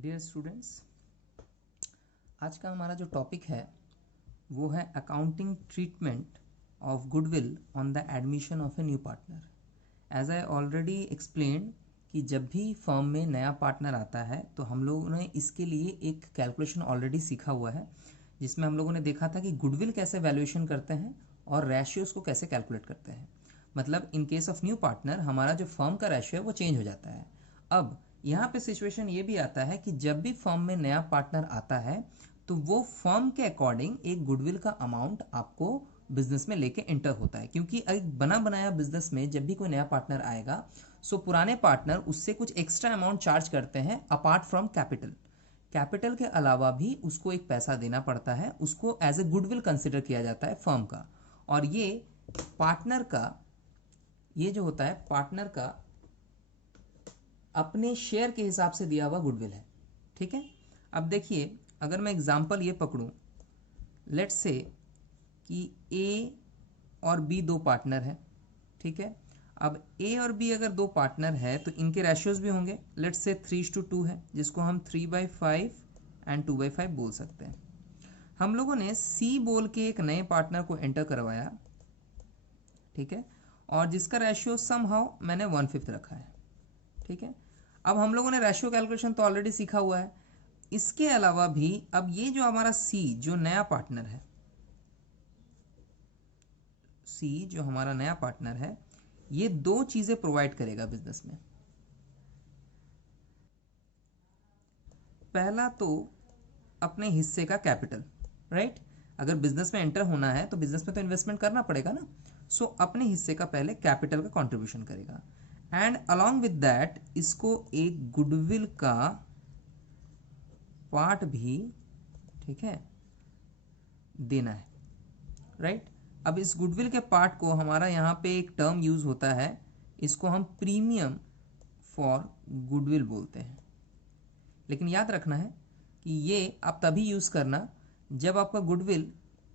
Dear students, आज का हमारा जो टॉपिक है वो है accounting treatment of goodwill on the admission of a new partner. As I already explain कि जब भी फर्म में नया पार्टनर आता है तो हम लोगों ने इसके लिए एक कैलकुलेशन ऑलरेडी सीखा हुआ है, जिसमें हम लोगों ने देखा था कि गुडविल कैसे वैल्यूएशन करते हैं और रेशियोज़ को कैसे कैलकुलेट करते हैं। मतलब in case of new partner हमारा जो फर्म का रेशियो है वो चेंज हो जाता है। अब यहाँ पे सिचुएशन ये भी आता है कि जब भी फर्म में नया पार्टनर आता है तो वो फर्म के अकॉर्डिंग एक गुडविल का अमाउंट आपको बिजनेस में लेके एंटर होता है, क्योंकि एक बना बनाया बिजनेस में जब भी कोई नया पार्टनर आएगा सो पुराने पार्टनर उससे कुछ एक्स्ट्रा अमाउंट चार्ज करते हैं अपार्ट फ्रॉम कैपिटल। कैपिटल के अलावा भी उसको एक पैसा देना पड़ता है, उसको एज ए गुडविल कंसिडर किया जाता है फर्म का। और ये पार्टनर का, ये जो होता है पार्टनर का अपने शेयर के हिसाब से दिया हुआ गुडविल है। ठीक है, अब देखिए अगर मैं एग्जांपल ये पकड़ूं, लेट्स से कि ए और बी दो पार्टनर है। ठीक है, अब ए और बी अगर दो पार्टनर है तो इनके रेशियोज भी होंगे। लेट्स से 3:2 है, जिसको हम 3/5 एंड 2/5 बोल सकते हैं। हम लोगों ने सी बोल के एक नए पार्टनर को एंटर करवाया, ठीक है, और जिसका रेशियो समहाउ मैंने 1/5 रखा है। ठीक है, अब हम लोगों ने रेशियो कैलकुलेशन तो ऑलरेडी सीखा हुआ है। इसके अलावा भी अब ये जो हमारा सी जो नया पार्टनर है, सी जो हमारा नया पार्टनर है, ये दो चीजें प्रोवाइड करेगा बिजनेस में। पहला तो अपने हिस्से का कैपिटल, राइट। अगर बिजनेस में एंटर होना है तो बिजनेस में तो इन्वेस्टमेंट करना पड़ेगा ना, सो अपने हिस्से का पहले कैपिटल का कंट्रीब्यूशन करेगा। एंड अलॉन्ग विद दैट इसको एक गुडविल का पार्ट भी, ठीक है, देना है, राइट। अब इस गुडविल के पार्ट को हमारा यहाँ पे एक टर्म यूज होता है, इसको हम प्रीमियम फॉर गुडविल बोलते हैं। लेकिन याद रखना है कि ये आप तभी यूज करना जब आपका गुडविल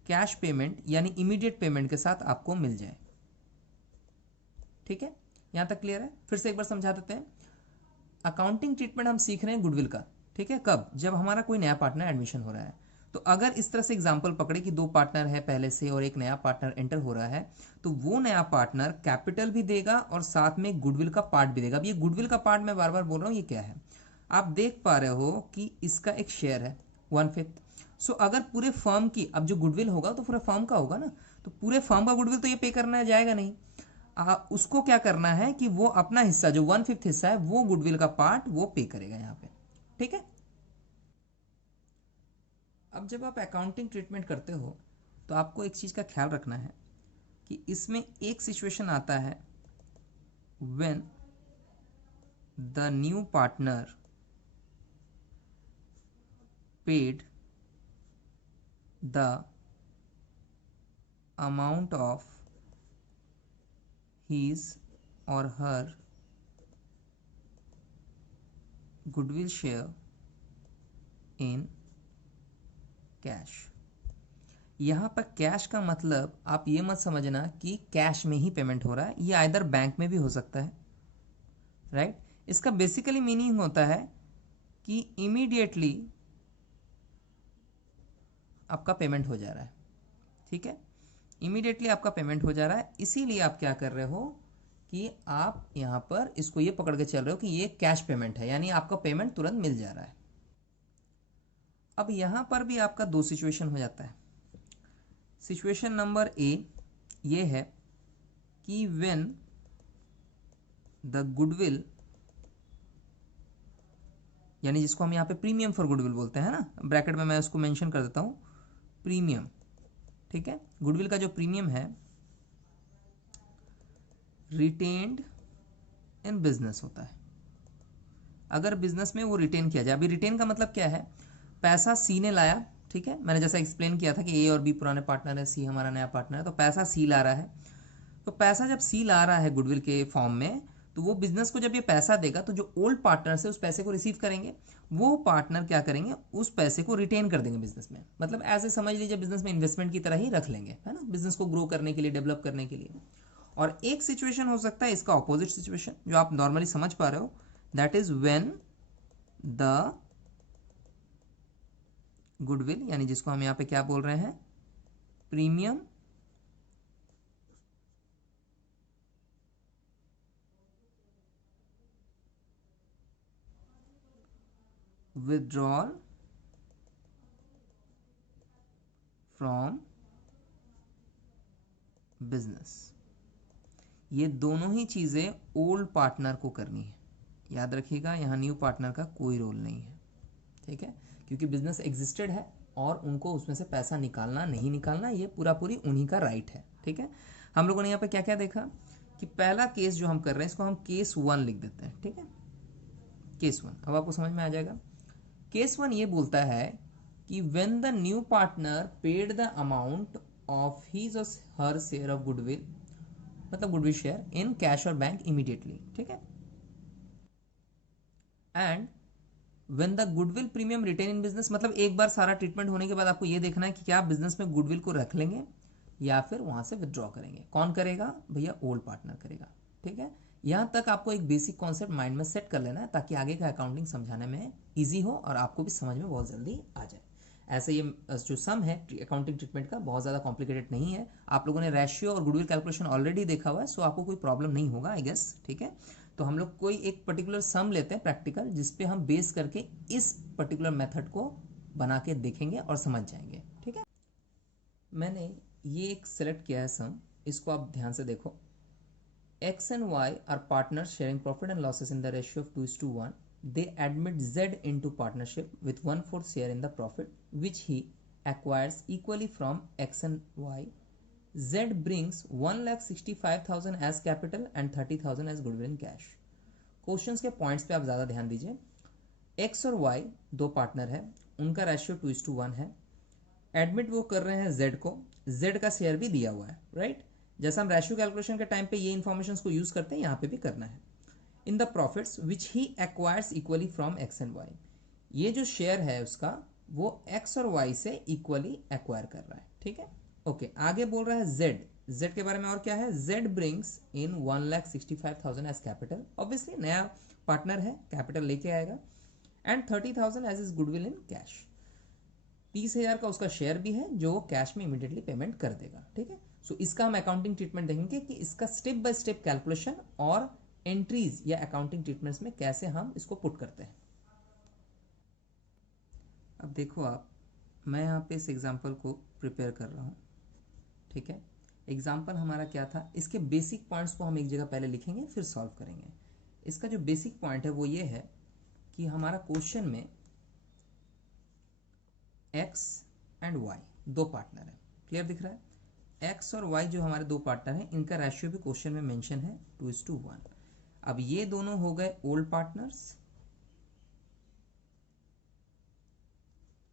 कैश पेमेंट यानी इमीडिएट पेमेंट के साथ आपको मिल जाए। ठीक है, यहां तक क्लियर है? फिर से एक बार समझा देते हैं। अकाउंटिंग ट्रीटमेंट हम सीख रहे हैं गुडविल का, ठीक है, कब? जब हमारा कोई नया पार्टनर एडमिशन हो रहा है। तो अगर इस तरह से एग्जांपल पकड़े कि दो पार्टनर है पहले से और एक नया पार्टनर एंटर हो रहा है, तो वो नया पार्टनर कैपिटल भी देगा और साथ में गुडविल का पार्ट भी देगा। अब ये गुडविल का पार्ट मैं बार बार बोल रहा हूँ, ये क्या है? आप देख पा रहे हो कि इसका एक शेयर है 1/5। सो अगर पूरे फर्म की, अब जो गुडविल होगा तो पूरे फर्म का होगा ना, तो पूरे फर्म का गुडविल तो ये पे करना जाएगा नहीं। उसको क्या करना है कि वो अपना हिस्सा जो 1/5 हिस्सा है वो गुडविल का पार्ट वो पे करेगा यहाँ पे। ठीक है, अब जब आप अकाउंटिंग ट्रीटमेंट करते हो तो आपको एक चीज का ख्याल रखना है कि इसमें एक सिचुएशन आता है when the new partner paid the amount of his or her goodwill share in cash। यहाँ पर कैश का मतलब आप ये मत समझना कि कैश में ही पेमेंट हो रहा है, ये आइदर बैंक में भी हो सकता है, राइट। इसका बेसिकली मीनिंग होता है कि इमीडिएटली आपका पेमेंट हो जा रहा है। ठीक है, इमीडिएटली आपका पेमेंट हो जा रहा है, इसीलिए आप क्या कर रहे हो कि आप यहां पर इसको ये पकड़ के चल रहे हो कि ये कैश पेमेंट है, यानी आपका पेमेंट तुरंत मिल जा रहा है। अब यहां पर भी आपका दो सिचुएशन हो जाता है। सिचुएशन नंबर ए ये है कि व्हेन द गुडविल, यानी जिसको हम यहां पे प्रीमियम फॉर गुडविल बोलते हैं ना, ब्रैकेट में मैं उसको मेंशन कर देता हूं प्रीमियम। ठीक है, गुडविल का जो प्रीमियम है रिटेन्ड इन बिजनेस होता है। अगर बिजनेस में वो रिटेन किया जाए, अभी रिटेन का मतलब क्या है? पैसा सी ने लाया, ठीक है, मैंने जैसा एक्सप्लेन किया था कि ए और बी पुराने पार्टनर है, सी हमारा नया पार्टनर है, तो पैसा सी ला रहा है। तो पैसा जब सी ला रहा है गुडविल के फॉर्म में, तो वो बिजनेस को जब ये पैसा देगा तो जो ओल्ड पार्टनर से उस पैसे को रिसीव करेंगे, वो पार्टनर क्या करेंगे, उस पैसे को रिटेन कर देंगे बिजनेस में। मतलब ऐसे समझ लीजिए बिजनेस में इन्वेस्टमेंट की तरह ही रख लेंगे, है ना, बिजनेस को ग्रो करने के लिए, डेवलप करने के लिए। और एक सिचुएशन हो सकता है इसका ऑपोजिट सिचुएशन जो आप नॉर्मली समझ पा रहे हो, that is when the goodwill, यानी जिसको हम यहाँ पे क्या बोल रहे हैं, प्रीमियम विथड्रॉल फ्रॉम बिजनेस। ये दोनों ही चीज़ें ओल्ड पार्टनर को करनी है। याद रखिएगा, यहाँ न्यू पार्टनर का कोई रोल नहीं है, ठीक है, क्योंकि बिजनेस एग्जिस्टेड है और उनको उसमें से पैसा निकालना नहीं निकालना ये पूरा पूरी उन्हीं का राइट है, ठीक है। हम लोगों ने यहाँ पे क्या क्या देखा कि पहला केस जो हम कर रहे हैं इसको हम केस 1 लिख देते हैं, ठीक है, केस 1। अब आपको समझ में आ जाएगा। केस 1 ये बोलता है कि when the new partner paid the amount of his और हर शेयर ऑफ गुडविल, मतलब गुडविल शेयर इन कैश और बैंक इमीडिएटली, ठीक है, and when the goodwill premium retain in business, मतलब एक बार सारा ट्रीटमेंट होने के बाद आपको ये देखना है कि क्या आप बिजनेस में गुडविल को रख लेंगे या फिर वहां से विदड्रॉ करेंगे। कौन करेगा भैया, ओल्ड पार्टनर करेगा, ठीक है। यहां तक आपको एक बेसिक कॉन्सेप्ट माइंड में सेट कर लेना है ताकि आगे का अकाउंटिंग समझाने में ईजी हो और आपको भी समझ में बहुत जल्दी आ जाए। ऐसे ये जो सम है अकाउंटिंग ट्रीटमेंट का बहुत ज़्यादा कॉम्प्लिकेटेड नहीं है। आप लोगों ने रेशियो और गुडविल कैलकुलेशन ऑलरेडी देखा हुआ है, सो आपको कोई प्रॉब्लम नहीं होगा आई गेस, ठीक है। तो हम लोग कोई एक पर्टिकुलर सम लेते हैं प्रैक्टिकल, जिसपे हम बेस करके इस पर्टिकुलर मेथड को बना के देखेंगे और समझ जाएंगे, ठीक है। मैंने ये एक सेलेक्ट किया है सम, इसको आप ध्यान से देखो। X and Y are partners sharing profit and losses in the ratio of 2:1. They admit Z into partnership with 1/4 share in the profit, which he acquires equally from X and Y. Z brings 1,65,000 as capital and 30,000 as goodwill in cash. Questions के points पे आप ज़्यादा ध्यान दीजिए। X और Y दो partner है, उनका रेशियो 2:1 है। एडमिट वो कर रहे हैं Z को, Z का शेयर भी दिया हुआ है, राइट। जैसा हम रेशियो कैलकुलेशन के टाइम पे ये इन्फॉर्मेशन को यूज करते हैं, यहाँ पे भी करना है। In the profits which he acquires equally from X and Y, ये जो शेयर है उसका वो एक्स और वाई से इक्वली एक्वायर कर रहा है, ठीक है। ओके, आगे बोल रहा है जेड। जेड के बारे में और क्या है, Z brings in 1,65,000 as capital, obviously नया पार्टनर है, कैपिटल लेके आएगा, and 30,000 as is goodwill in cash. 30,000 का उसका शेयर भी है जो कैश में इमीडिएटली पेमेंट कर देगा, ठीक है। सो इसका हम अकाउंटिंग ट्रीटमेंट देखेंगे कि इसका स्टेप बाय स्टेप कैलकुलेशन और एंट्रीज या अकाउंटिंग ट्रीटमेंट्स में कैसे हम इसको पुट करते हैं। अब देखो आप, मैं यहाँ पे इस एग्जांपल को प्रिपेयर कर रहा हूँ, ठीक है। एग्जांपल हमारा क्या था, इसके बेसिक पॉइंट्स को हम एक जगह पहले लिखेंगे फिर सॉल्व करेंगे। इसका जो बेसिक पॉइंट है वो ये है कि हमारा क्वेश्चन में x एंड y दो पार्टनर है, क्लियर दिख रहा है। x और y जो हमारे दो पार्टनर हैं, इनका रेशियो भी क्वेश्चन में मेंशन है 2:1। अब ये दोनों हो गए ओल्ड पार्टनर्स,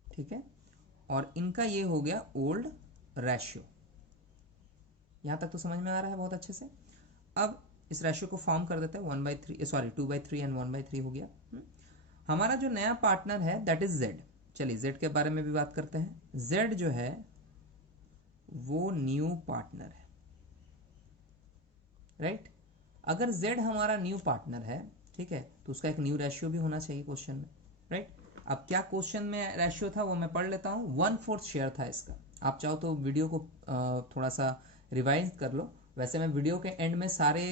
ठीक है, और इनका ये हो गया ओल्ड रेशियो। यहां तक तो समझ में आ रहा है बहुत अच्छे से। अब इस रेशियो को फॉर्म कर देते हैं 2/3 एंड 1/3 हो गया। हमारा जो नया पार्टनर है दैट इज z। चलिए z के बारे में भी बात करते हैं। z जो है वो न्यू पार्टनर है, राइट। अगर z हमारा न्यू पार्टनर है, ठीक है, तो उसका एक न्यू रेशियो भी होना चाहिए क्वेश्चन में, राइट। अब क्या क्वेश्चन में रेशियो था वो मैं पढ़ लेता हूँ। 1/4 शेयर था इसका। आप चाहो तो वीडियो को थोड़ा सा रिवाइज कर लो। वैसे मैं वीडियो के एंड में सारे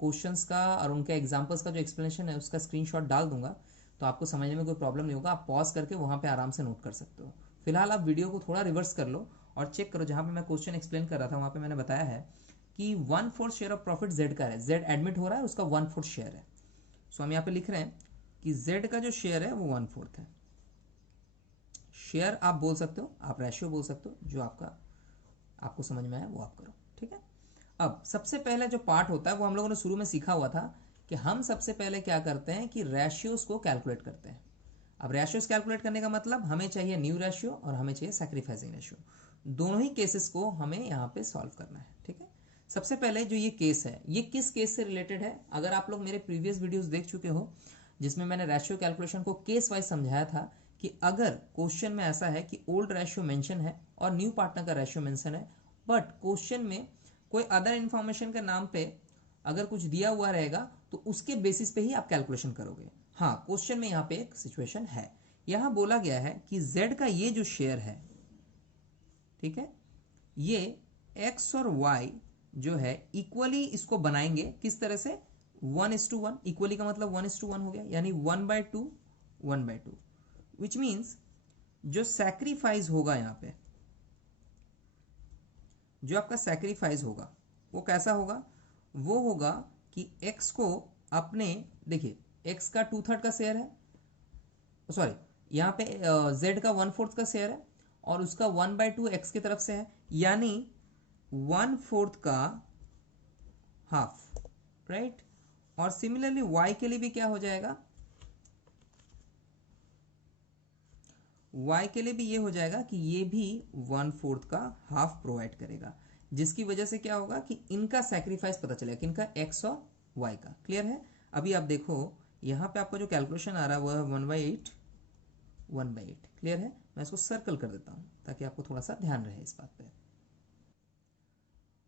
क्वेश्चंस का और उनके एग्जांपल्स का जो एक्सप्लेनेशन है उसका स्क्रीनशॉट डाल दूंगा, तो आपको समझने में कोई प्रॉब्लम नहीं होगा। आप पॉज करके वहाँ पे आराम से नोट कर सकते हो। फिलहाल आप वीडियो को थोड़ा रिवर्स कर लो और चेक करो, जहाँ पे मैं क्वेश्चन एक्सप्लेन कर रहा था वहाँ पे मैंने बताया है कि 1/4 शेयर ऑफ प्रॉफिट जेड का है। जेड एडमिट हो रहा है, उसका 1/4 शेयर है। सो हम यहाँ पे लिख रहे हैं कि जेड का जो शेयर है वो 1/4 है। शेयर आप बोल सकते हो, आप रेशियो बोल सकते हो, जो आपको समझ में आया वो आप करो, ठीक है। अब सबसे पहले जो पार्ट होता है वो हम लोगों ने शुरू में सीखा हुआ था कि हम सबसे पहले क्या करते हैं कि रेशियोज को कैलकुलेट करते हैं। अब रेशियोज कैलकुलेट करने का मतलब हमें चाहिए न्यू रेशियो और हमें चाहिए सैक्रिफाइसिंग रेशियो। दोनों ही केसेस को हमें यहाँ पे सॉल्व करना है, ठीक है। सबसे पहले जो ये केस है, ये किस केस से रिलेटेड है? अगर आप लोग मेरे प्रीवियस वीडियोस देख चुके हो जिसमें मैंने रेशियो कैलकुलेशन को केस वाइज समझाया था कि अगर क्वेश्चन में ऐसा है कि ओल्ड रेशियो मेंशन है और न्यू पार्टनर का रेशियो मेंशन है, बट क्वेश्चन में कोई अदर इंफॉर्मेशन के नाम पे अगर कुछ दिया हुआ रहेगा तो उसके बेसिस पे ही आप कैलकुलेशन करोगे। हाँ, क्वेश्चन में यहाँ पे एक सिचुएशन है यहां बोला गया है कि z का ये जो शेयर है, ठीक है, ये x और y जो है इक्वली इसको बनाएंगे। किस तरह से? 1:1। इक्वली का मतलब 1:1 हो गया, यानी 1/2 1/2, विच मीन्स जो सैक्रिफाइस होगा यहां पे, जो आपका सैक्रिफाइस होगा वो कैसा होगा? वो होगा कि x को अपने, देखिए x का 2/3 का शेयर है, सॉरी यहाँ पे z का 1/4 का शेयर है और उसका 1/2 x की तरफ से है, यानी 1/4 का हाफ, राइट। और सिमिलरली y के लिए भी क्या हो जाएगा? y के लिए भी ये हो जाएगा कि ये भी 1/4 का हाफ प्रोवाइड करेगा, जिसकी वजह से क्या होगा कि इनका सैक्रिफाइस पता चलेगा, किनका? x और y का। क्लियर है? अभी आप देखो यहां पे आपका जो कैलकुलेशन आ रहा है वो है 1/8 1/8। क्लियर है? मैं इसको सर्कल कर देता हूं ताकि आपको थोड़ा सा ध्यान रहे इस बात पे।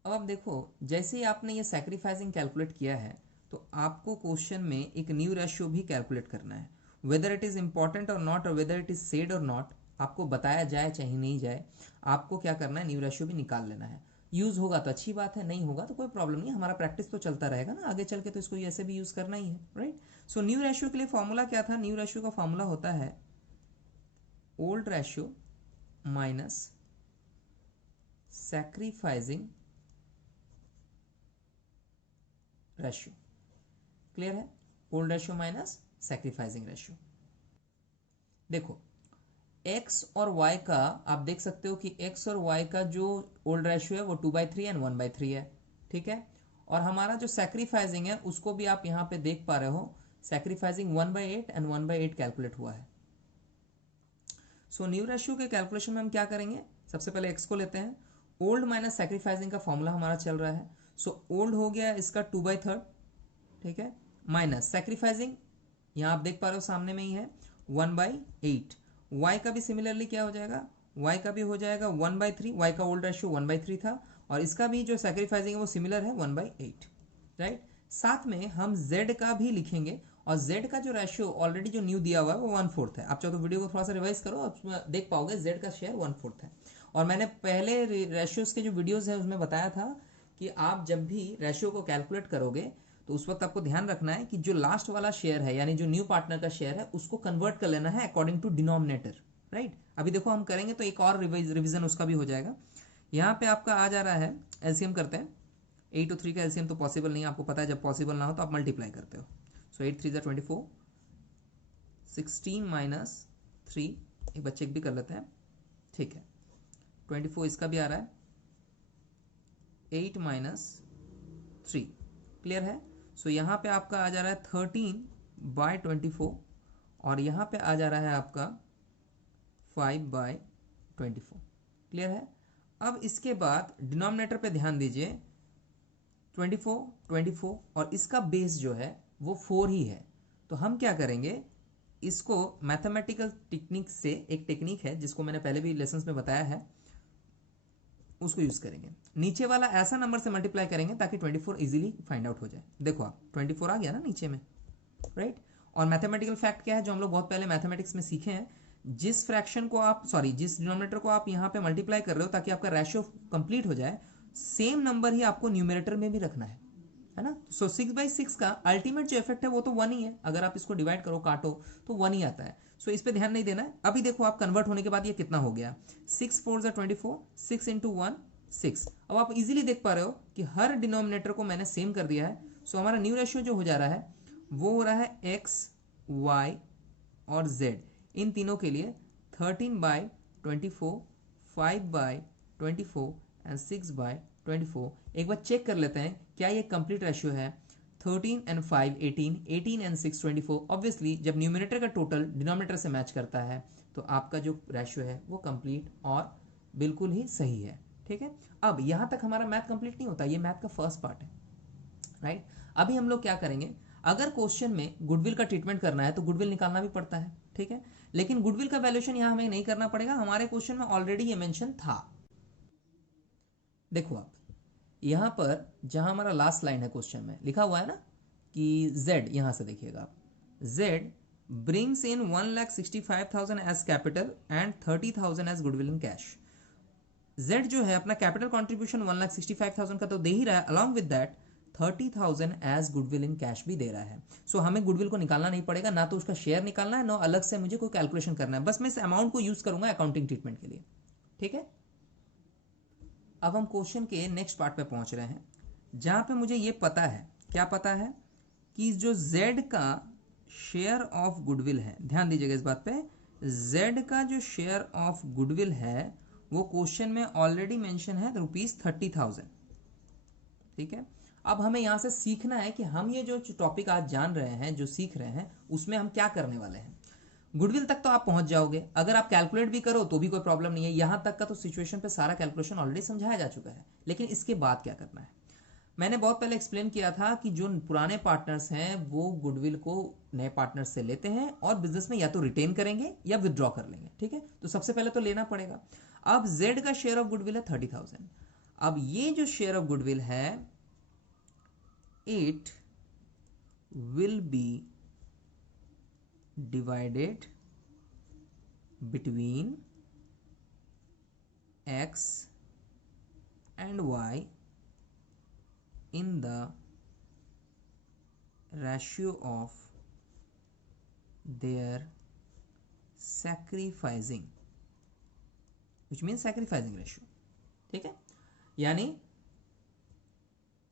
अब आप देखो, जैसे ही आपने ये सैक्रिफाइसिंग कैलकुलेट किया है तो आपको क्वेश्चन में एक न्यू रेशियो भी कैलकुलेट करना है। वेदर इट इज इंपॉर्टेंट और नॉट, और वेदर इट इज सेड और नॉट, आपको बताया जाए चाहे नहीं जाए, आपको क्या करना है? न्यू रेशियो भी निकाल लेना है। यूज होगा तो अच्छी बात है, नहीं होगा तो कोई प्रॉब्लम नहीं, हमारा प्रैक्टिस तो चलता रहेगा ना आगे चल के, तो इसको ऐसे भी यूज करना ही है, राइट। सो न्यू रेशियो के लिए फॉर्मूला क्या था? न्यू रेशियो का फॉर्मूला होता है old ratio minus sacrificing ratio. Clear है? Old ratio minus sacrificing ratio. देखो x और y का आप देख सकते हो कि x और y का जो ओल्ड रेशियो है वो 2/3 एंड 1/3 है, ठीक है। और हमारा जो सैक्रिफाइसिंग है उसको भी आप यहां पे देख पा रहे हो, सैक्रिफाइसिंग 1/8 एंड 1/8 कैलकुलेट हुआ है। सो न्यू रेशियो के कैलकुलेशन में हम क्या करेंगे? सबसे पहले x को लेते हैं, ओल्ड माइनस सैक्रिफाइसिंग का फॉर्मूला हमारा चल रहा है। सो ओल्ड हो गया इसका 2/3, ठीक है, माइनस सैक्रिफाइसिंग यहां आप देख पा रहे हो सामने में ही है 1/8। y का भी सिमिलरली क्या हो जाएगा? y का भी हो जाएगा 1/3, y का ओल्ड रेशियो 1/3 था और इसका भी जो सैक्रिफाइसिंग है वो सिमिलर है 1/8, राइट। साथ में हम z का भी लिखेंगे और z का जो रेशियो ऑलरेडी जो न्यू दिया हुआ है वो 1/4 है। आप चाहो तो वीडियो को थोड़ा सा रिवाइज करो, आप देख पाओगे z का शेयर 1/4 है। और मैंने पहले रेशियोज के जो वीडियोज है उसमें बताया था कि आप जब भी रेशियो को कैलकुलेट करोगे तो उस वक्त आपको ध्यान रखना है कि जो लास्ट वाला शेयर है यानी जो न्यू पार्टनर का शेयर है उसको कन्वर्ट कर लेना है अकॉर्डिंग टू डिनोमिनेटर, राइट। अभी देखो हम करेंगे तो एक और रिवीजन उसका भी हो जाएगा। यहाँ पे आपका आ जा रहा है, एलसीएम करते हैं। 8 और 3 का एलसीएम तो पॉसिबल नहीं है, आपको पता है जब पॉसिबल ना हो तो आप मल्टीप्लाई करते हो। सो 8 3 24, 16 माइनस 3, एक बार चेक भी कर लेते हैं, ठीक है। 24 इसका भी आ रहा है, 8 माइनस 3। क्लियर है? सो यहाँ पे आपका आ जा रहा है 13/24 और यहाँ पे आ जा रहा है आपका 5/24। क्लियर है? अब इसके बाद डिनोमिनेटर पे ध्यान दीजिए, 24 24 और इसका बेस जो है वो 4 ही है। तो हम क्या करेंगे, इसको मैथमेटिकल टेक्निक से, एक टेक्निक है जिसको मैंने पहले भी लेसन्स में बताया है, उसको यूज करेंगे। नीचे वाला ऐसा नंबर से मल्टीप्लाई करेंगे ताकि 24 इजीली फाइंड आउट हो जाए। देखो आप 24 आ गया ना नीचे में, राइट। और मैथमेटिकल फैक्ट क्या है जो हम लोग बहुत पहले मैथमेटिक्स में सीखे हैं, जिस फ्रैक्शन को आप, सॉरी जिस डिनोमिनेटर को आप यहाँ पे मल्टीप्लाई कर रहे हो ताकि आपका रेशियो कंप्लीट हो जाए, सेम नंबर ही आपको न्यूमरेटर में भी रखना है ना। सो 6/6 का अल्टीमेट जो इफेक्ट है वो तो 1 ही है, अगर आप इसको डिवाइड करो काटो तो 1 ही आता है। सो इस पे ध्यान नहीं देना है। अभी देखो आप कन्वर्ट होने के बाद ये कितना हो गया, 6 4 24, 6 × 1 6। अब आप इजीली देख पा रहे हो कि हर डिनोमिनेटर को मैंने सेम कर दिया है। सो हमारा न्यू रेशियो जो हो जा रहा है वो हो रहा है x y और z, इन तीनों के लिए 13/24, 5/24 एंड 6/24। एक बार चेक कर लेते हैं क्या ये कंप्लीट रेशियो है। 13 एंड 5 18, 18 एंड 6 24। ऑब्वियसली जब न्यूमिनेटर का टोटल डिनोमिनेटर से मैच करता है तो आपका जो रेशियो है वो कंप्लीट और बिल्कुल ही सही है, ठीक है। अब यहां तक हमारा मैथ कंप्लीट नहीं होता, ये मैथ का फर्स्ट पार्ट है, राइट। अभी हम लोग क्या करेंगे, अगर क्वेश्चन में गुडविल का ट्रीटमेंट करना है तो गुडविल निकालना भी पड़ता है, ठीक है। लेकिन गुडविल का वैल्यूएशन यहां हमें नहीं करना पड़ेगा, हमारे क्वेश्चन में ऑलरेडी ये मेंशन था। देखो आप यहां पर जहां हमारा लास्ट लाइन है क्वेश्चन में लिखा हुआ है ना कि z, यहां से देखिएगा आप, z brings in 1,65,000 as capital and 30,000 as goodwill in cash. Z जो है अपना कैपिटल कंट्रीब्यूशन 1,65,000 का तो दे ही रहा है, along with that 30,000 as goodwill in cash भी दे रहा है. सो हमें गुडविल को निकालना नहीं पड़ेगा, ना तो उसका शेयर निकालना है, ना अलग से मुझे कोई कैलकुलेशन करना है, बस मैं इस अमाउंट को यूज करूंगा अकाउंटिंग ट्रीटमेंट के लिए. ठीक है, अब हम क्वेश्चन के नेक्स्ट पार्ट पे पहुंच रहे हैं, जहां पे मुझे ये पता है, क्या पता है, कि जो Z का शेयर ऑफ गुडविल है, ध्यान दीजिएगा इस बात पे, Z का जो शेयर ऑफ गुडविल है वो क्वेश्चन में ऑलरेडी मेंशन है ₹30,000. ठीक है, अब हमें यहां से सीखना है कि हम ये जो टॉपिक आज जान रहे हैं, जो सीख रहे हैं, उसमें हम क्या करने वाले हैं. गुडविल तक तो आप पहुंच जाओगे, अगर आप कैलकुलेट भी करो तो भी कोई प्रॉब्लम नहीं है, यहां तक का तो सिचुएशन पे सारा कैलकुलेशन ऑलरेडी समझाया जा चुका है. लेकिन इसके बाद क्या करना है, मैंने बहुत पहले एक्सप्लेन किया था कि जो पुराने पार्टनर्स हैं वो गुडविल को नए पार्टनर्स से लेते हैं और बिजनेस में या तो रिटेन करेंगे या विदड्रॉ कर लेंगे. ठीक है, तो सबसे पहले तो लेना पड़ेगा. अब Z का शेयर ऑफ गुडविल है 30,000. अब ये जो शेयर ऑफ गुडविल है it will be divided between X and Y in the ratio of their sacrificing, which means sacrificing ratio. ठीक है, यानी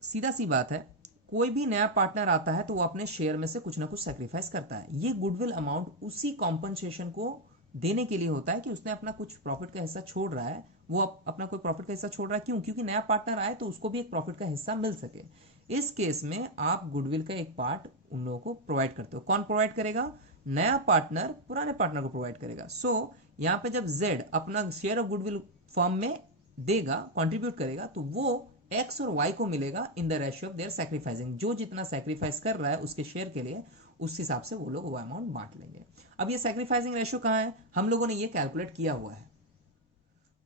सीधा सी बात है, कोई भी नया पार्टनर आता है तो वो अपने शेयर में से कुछ ना कुछ सेक्रीफाइस करता है. ये गुडविल अमाउंट उसी कॉम्पनसेशन को देने के लिए होता है कि उसने अपना कुछ प्रॉफिट का हिस्सा छोड़ रहा है, वो अपना कोई प्रॉफिट का हिस्सा छोड़ रहा है. क्यों? क्योंकि नया पार्टनर आए तो उसको भी एक प्रॉफिट का हिस्सा मिल सके. इस केस में आप गुडविल का एक पार्ट उन लोगों को प्रोवाइड करते हो. कौन प्रोवाइड करेगा? नया पार्टनर पुराने पार्टनर को प्रोवाइड करेगा. सो यहाँ पे जब Z अपना शेयर ऑफ गुडविल फर्म में देगा, कॉन्ट्रीब्यूट करेगा, तो वो X और Y को मिलेगा in the ratio of their sacrificing. जो जितना सैक्रिफाइस कर रहा है उसके शेयर के लिए, उस हिसाब से वो लोग वो अमाउंट बांट लेंगे. अब ये सैक्रिफाइसिंग रेशियो कहाँ है? हम लोगों ने ये कैलकुलेट किया हुआ है.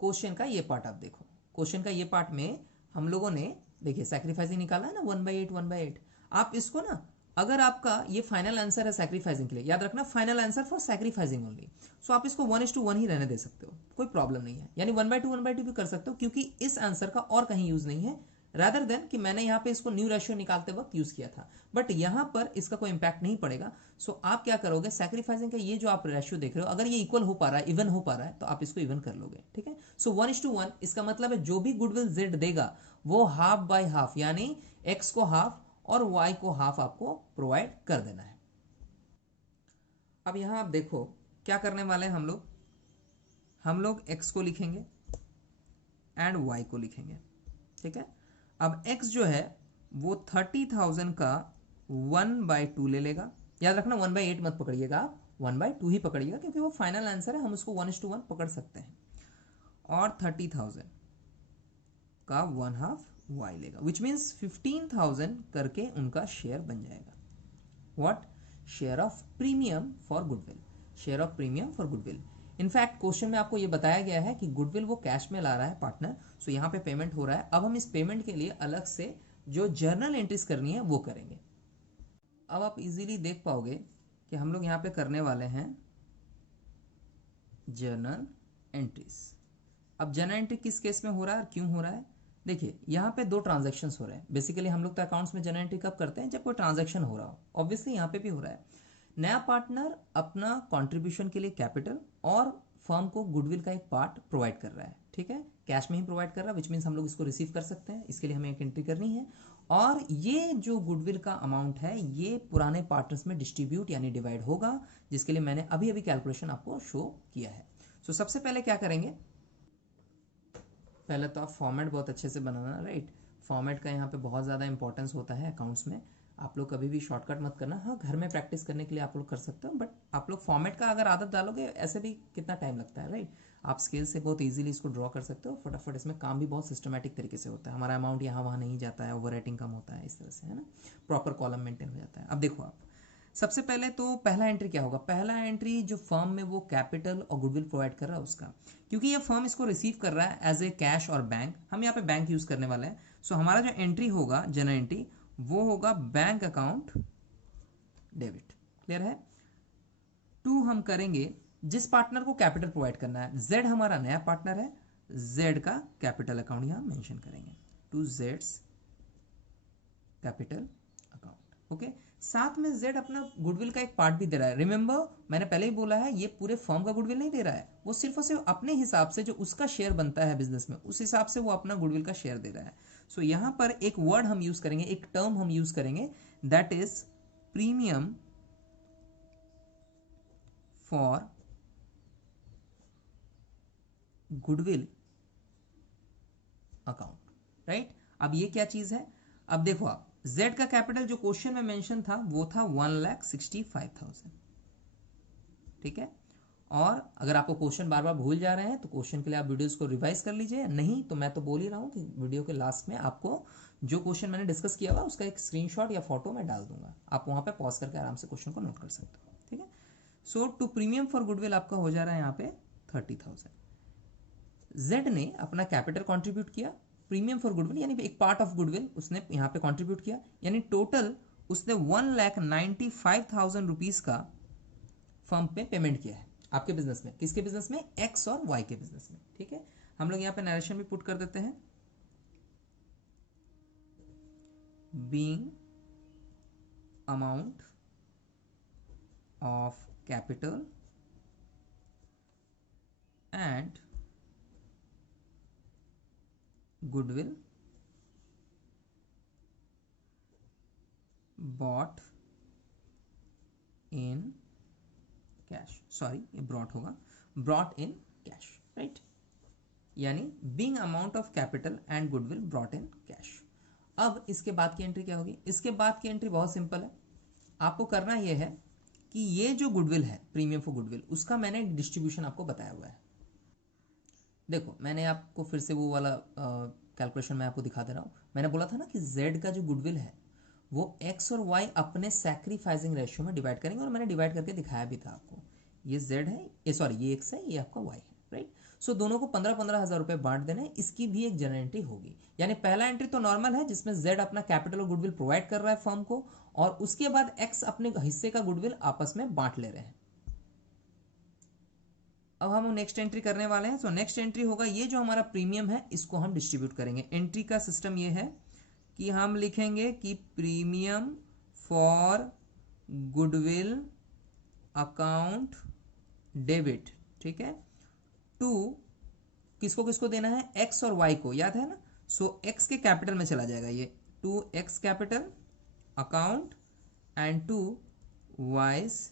क्वेश्चन का ये पार्ट आप देखो, क्वेश्चन का ये पार्ट में हम लोगों ने देखिए सैक्रिफाइसिंग निकाला है ना 1/8 1/8. आप इसको ना, अगर आपका ये फाइनल आंसर है सैक्रिफाइसिंग के लिए, याद रखना final answer for sacrificing only. So आप इसको 1:1 ही रहने दे सकते हो, कोई प्रॉब्लम नहीं है. यानी 1/2 1/2 भी कर सकते हो, क्योंकि इस आंसर का और कहीं यूज नहीं है, रादर देन कि मैंने यहाँ पे इसको न्यू रेशियो निकालते वक्त यूज किया था, बट यहाँ पर इसका कोई इंपैक्ट नहीं पड़ेगा. सो आप क्या करोगे, सैक्रिफाइसिंग का ये जो आप रेशियो देख रहे हो, अगर ये इक्वल हो पा रहा है, इवन हो पा रहा है, तो आप इसको इवन कर लोगे. ठीक है, सो 1:1, इसका मतलब है जो भी गुडविल Z देगा वो हाफ बाय हाफ, यानी X को हाफ और Y को हाफ आपको प्रोवाइड कर देना है. अब यहां आप देखो क्या करने वाले हैं हम लोग X को लिखेंगे एंड Y को लिखेंगे. ठीक है, अब X जो है वो 30,000 का 1/2 ले लेगा. याद रखना 1/8 मत पकड़िएगा, आप 1/2 ही पकड़िएगा, क्योंकि वो फाइनल आंसर है, हम उसको 1:1 पकड़ सकते हैं. और 30,000 का 1/2 Y लेगा, विच मीन्स 15,000 करके उनका शेयर बन जाएगा. What? Share of premium for goodwill. Share of premium for goodwill. In fact question में आपको ये बताया गया है कि गुडविल वो कैश में ला रहा है पार्टनर, सो यहाँ पे पेमेंट हो रहा है. अब हम इस पेमेंट के लिए अलग से जो जर्नल एंट्रीज करनी है वो करेंगे. अब आप इजीली देख पाओगे कि हम लोग यहाँ पे करने वाले हैं जर्नल एंट्रीज. अब जर्नल एंट्री किस केस में हो रहा है और क्यों हो रहा है? देखिए यहाँ पे दो ट्रांजैक्शंस हो रहे हैं. बेसिकली हम लोग तो अकाउंट्स में जर्नल एंट्री कब करते हैं? जब कोई ट्रांजैक्शन हो रहा हो. ऑब्वियसली यहाँ पे भी हो रहा है. नया पार्टनर अपना कंट्रीब्यूशन के लिए कैपिटल और फर्म को गुडविल का एक पार्ट प्रोवाइड कर रहा है. ठीक है, कैश में ही प्रोवाइड कर रहा है, विच मीन्स हम लोग इसको रिसीव कर सकते हैं. इसके लिए हमें एक एंट्री करनी है. और ये जो गुडविल का अमाउंट है ये पुराने पार्टनर्स में डिस्ट्रीब्यूट यानी डिवाइड होगा, जिसके लिए मैंने अभी अभी कैलकुलेशन आपको शो किया है. सो सबसे पहले क्या करेंगे, पहले तो आप फॉर्मेट बहुत अच्छे से बनाना. राइट, फॉर्मेट का यहाँ पे बहुत ज़्यादा इंपॉर्टेंस होता है अकाउंट्स में. आप लोग कभी भी शॉर्टकट मत करना. हाँ, घर में प्रैक्टिस करने के लिए आप लोग कर सकते हो, बट आप लोग फॉर्मेट का अगर आदत डालोगे, ऐसे भी कितना टाइम लगता है. राइट, आप स्केल से बहुत इजीली इसको ड्रॉ कर सकते हो. फटाफट इसमें काम भी बहुत सिस्टमैटिक तरीके से होता है. हमारा अमाउंट यहाँ वहाँ नहीं जाता है, ओवर राइटिंग कम होता है, इस तरह से है ना, प्रॉपर कॉलम मेंटेन हो जाता है. अब देखो आप सबसे पहले तो पहला एंट्री क्या होगा? पहला एंट्री जो फर्म में वो कैपिटल और गुडविल प्रोवाइड कर रहा है उसका, क्योंकि ये फर्म इसको रिसीव कर रहा है एज ए कैश और बैंक. हम यहाँ पे बैंक यूज करने वाले हैं. सो हमारा जो एंट्री होगा जनरल एंट्री वो होगा बैंक अकाउंट डेबिट. क्लियर है? टू हम करेंगे जिस पार्टनर को कैपिटल प्रोवाइड करना है, जेड हमारा नया पार्टनर है, जेड का कैपिटल अकाउंट यहां मेंशन करेंगे, टू जेड्स कैपिटल अकाउंट। ओके, साथ में जेड अपना गुडविल का एक पार्ट भी दे रहा है। रिमेंबर मैंने पहले ही बोला है ये पूरे फर्म का गुडविल नहीं दे रहा है, वो सिर्फ और सिर्फ अपने हिसाब से जो उसका शेयर बनता है बिजनेस में उस हिसाब से वो अपना गुडविल का शेयर दे रहा है। सो यहां पर एक वर्ड हम यूज करेंगे, एक टर्म हम यूज करेंगे, that is premium for goodwill account. Right, अब ये क्या चीज है, अब देखो आप Z का कैपिटल जो क्वेश्चन में मेंशन था वो था 1,65,000। ठीक है, और अगर आपको क्वेश्चन बार बार भूल जा रहे हैं तो क्वेश्चन के लिए आप वीडियोस को रिवाइज कर लीजिए, नहीं तो मैं तो बोल ही रहा हूं कि वीडियो के लास्ट में आपको जो क्वेश्चन मैंने डिस्कस किया हुआ उसका एक स्क्रीनशॉट या फोटो मैं डाल दूंगा, आप वहां पे पॉज करके आराम से क्वेश्चन को नोट कर सकते हो। ठीक है, सो टू प्रीमियम फॉर गुडविल आपका हो जा रहा है यहाँ पे 30,000। जेड ने अपना कैपिटल कंट्रीब्यूट किया, प्रीमियम फॉर गुडविल यानी एक पार्ट ऑफ गुडविल उसने यहाँ पे कंट्रीब्यूट किया, यानी टोटल उसने 1,95,000 रुपीज का फर्म पे पेमेंट किया है आपके बिजनेस में। किसके बिजनेस में, एक्स और वाई के बिजनेस में। ठीक है, हम लोग यहाँ पे नरेशन भी पुट कर देते हैं, being amount of capital and goodwill bought in cash, sorry ये ब्रॉट होगा, brought in cash, राइट, यानी being amount of capital and goodwill brought in cash। अब इसके बाद की एंट्री क्या होगी, इसके बाद की एंट्री बहुत सिंपल है, आपको करना यह है कि ये जो गुडविल है प्रीमियम फॉर गुडविल उसका मैंने डिस्ट्रीब्यूशन आपको बताया हुआ है। देखो मैंने आपको फिर से वो वाला कैलकुलेशन मैं आपको दिखा दे रहा हूँ, मैंने बोला था ना कि z का जो गुडविल है वो x और y अपने सैक्रिफाइसिंग रेशियो में डिवाइड करेंगे, और मैंने डिवाइड करके दिखाया भी था आपको, ये z है, ये सॉरी ये x है, ये आपका y है, राइट। सो दोनों को 15-15 हज़ार रुपए बांट देना है, इसकी भी एक जनरल एंट्री होगी। यानी पहला एंट्री तो नॉर्मल है जिसमें z अपना कैपिटल और गुडविल प्रोवाइड कर रहा है फर्म को, और उसके बाद x अपने हिस्से का गुडविल आपस में बांट ले रहे हैं। अब हम नेक्स्ट एंट्री करने वाले हैं। सो नेक्स्ट एंट्री होगा ये जो हमारा प्रीमियम है इसको हम डिस्ट्रीब्यूट करेंगे। एंट्री का सिस्टम ये है कि हम लिखेंगे कि premium for goodwill account debit, ठीक है, टू किसको किसको देना है, एक्स और वाई को, याद है ना। सो एक्स के कैपिटल में चला जाएगा ये, to X capital account and to Y's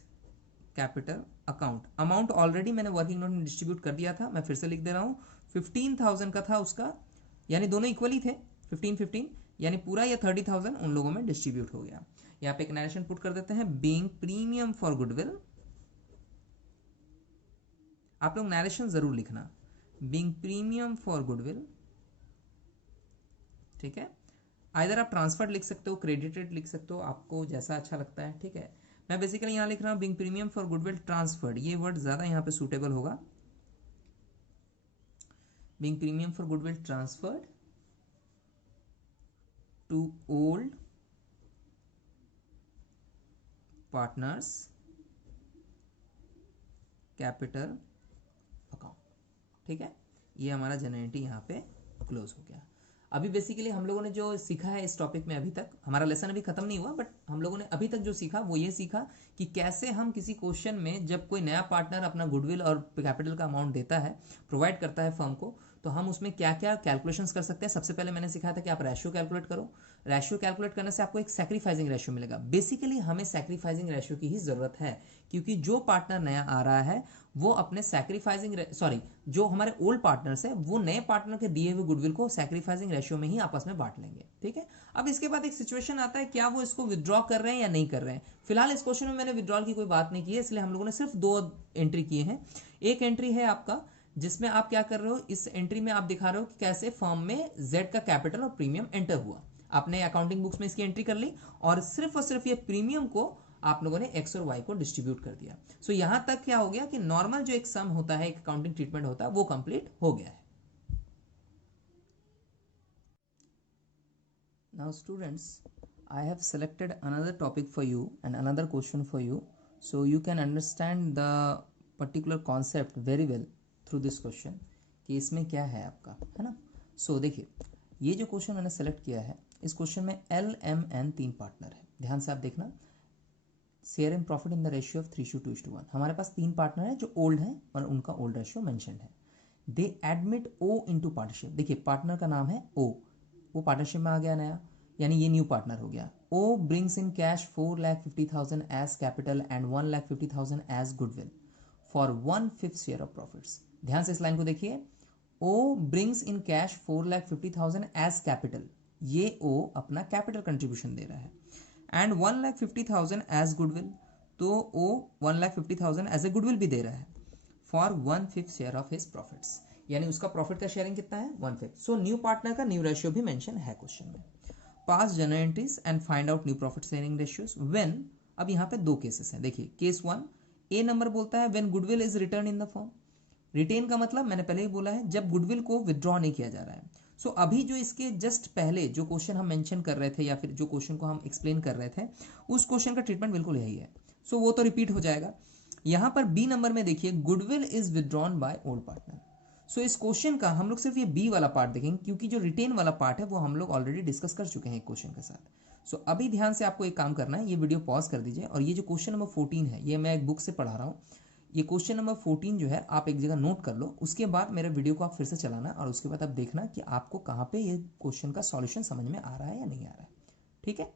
capital account. Amount already मैंने वर्किंग नोट में डिस्ट्रीब्यूट कर दिया था, मैं फिर से लिख दे रहा हूँ, 15,000 का था उसका, यानी दोनों इक्वली थे, 15-15, यानी पूरा ये 30,000 उन लोगों में डिस्ट्रीब्यूट हो गया। यहाँ पे एक नरेशन पुट कर देते हैं, बीइंग प्रीमियम फॉर गुडविल, आप लोग नरेशन जरूर लिखना, बीइंग प्रीमियम फॉर गुडविल, ठीक है। आइदर आप ट्रांसफर्ड लिख सकते हो, क्रेडिटेड लिख सकते हो, आपको जैसा अच्छा लगता है, ठीक है। मैं बेसिकली यहाँ लिख रहा हूँ being premium for goodwill transferred, ये वर्ड ज़्यादा यहाँ पे सूटेबल होगा, being premium for goodwill transferred to old partners capital account, ठीक है। ये हमारा जनरेटी यहाँ पे क्लोज हो गया। अभी बेसिकली हम लोगों ने जो सीखा है इस टॉपिक में, अभी तक हमारा लेसन अभी खत्म नहीं हुआ, बट हम लोगों ने अभी तक जो सीखा वो ये सीखा कि कैसे हम किसी क्वेश्चन में जब कोई नया पार्टनर अपना गुडविल और कैपिटल का अमाउंट देता है, प्रोवाइड करता है फर्म को, तो हम उसमें क्या क्या कैलकुलेशंस कर सकते हैं। सबसे पहले मैंने सिखाया था कि आप रेशियो कैलकुलेट करो, रेशियो कैलकुलेट करने से आपको एक सैक्रिफाइसिंग रेशियो मिलेगा। बेसिकली हमें सैक्रिफाइसिंग रेशियो की ही जरूरत है, क्योंकि जो पार्टनर नया आ रहा है वो अपने सैक्रिफाइसिंग जो हमारे ओल्ड पार्टनर्स है वो नए पार्टनर के दिए हुए गुडविल को सैक्रिफाइसिंग रेशियो में ही आपस में बांट लेंगे, ठीक है। अब इसके बाद एक सिचुएशन आता है, क्या वो इसको विदड्रॉ कर रहे हैं या नहीं कर रहे हैं। फिलहाल इस क्वेश्चन में मैंने विदड्रॉल की कोई बात नहीं की है, इसलिए हम लोगों ने सिर्फ 2 एंट्री किए हैं। एक एंट्री है आपका जिसमें आप क्या कर रहे हो, इस एंट्री में आप दिखा रहे हो कि कैसे फर्म में जेड का कैपिटल और प्रीमियम एंटर हुआ, आपने अकाउंटिंग बुक्स में इसकी एंट्री कर ली, और सिर्फ ये प्रीमियम को आप लोगों ने एक्स और वाई को डिस्ट्रीब्यूट कर दिया। सो यहां तक क्या हो गया कि नॉर्मल जो एक सम होता है, एक अकाउंटिंग ट्रीटमेंट होता है, वो कंप्लीट हो गया है। Now students, I have selected another topic for you and another question for you. So you can understand the particular concept very well through this question कि इसमें क्या है आपका, है ना। सो देखिए, ये जो क्वेश्चन मैंने सेलेक्ट किया है, इस क्वेश्चन में एल एम एन 3 पार्टनर है। ध्यान से आप देखना, share in profit in the ratio of 3:2:1। हमारे पास 3 पार्टनर है जो ओल्ड हैं और उनका ओल्ड रेशियो मेंशन्ड है। They admit O into partnership. देखिए, पार्टनर का नाम है ओ, वो पार्टनरशिप में आ गया नया, यानी ये न्यू पार्टनर हो गया। O brings in cash 4,50,000 as capital and 1,50,000 as goodwill for 1/5 share of profits. ध्यान से इस लाइन को देखिए, O brings in cash 4,50,000 as capital, ये ओ अपना कैपिटल कंट्रीब्यूशन दे रहा है, एंड 1,50,000 एज गुडविल, तो ओ 1,50,000 एज ए गुडविल भी दे रहा है for 1/5 share of his profits, यानी उसका प्रॉफिट का शेयरिंग कितना है 1/5। सो न्यू पार्टनर का न्यू रेशियो भी मेंशन है क्वेश्चन में। Pass journal entries and find out new profit sharing ratios when. अब यहाँ पे 2 केसेस हैं। देखिए, केस 1, ए नंबर बोलता है when goodwill is written in the form. Written का मतलब मैंने पहले ही बोला है, जब गुडविल को विदड्रॉ नहीं किया जा रहा है। सो अभी जो इसके जस्ट पहले जो क्वेश्चन हम मेंशन कर रहे थे या फिर जो क्वेश्चन को हम एक्सप्लेन कर रहे थे, उस क्वेश्चन का ट्रीटमेंट बिल्कुल यही है। सो वो तो रिपीट हो जाएगा। यहाँ पर बी नंबर में देखिए, goodwill is withdrawn by old partner. So इस क्वेश्चन का हम लोग सिर्फ ये बी वाला पार्ट देखेंगे, क्योंकि जो रिटेन वाला पार्ट है वो हम लोग ऑलरेडी डिस्कस कर चुके हैं एक क्वेश्चन के साथ। सो अभी ध्यान से आपको एक काम करना है, ये वीडियो पॉज कर दीजिए, और ये जो क्वेश्चन नंबर 14 है, ये मैं एक बुक से पढ़ा रहा हूँ। ये क्वेश्चन नंबर 14 जो है आप एक जगह नोट कर लो, उसके बाद मेरे वीडियो को आप फिर से चलाना, और उसके बाद आप देखना कि आपको कहाँ पे ये क्वेश्चन का सॉल्यूशन समझ में आ रहा है या नहीं आ रहा है। ठीक है,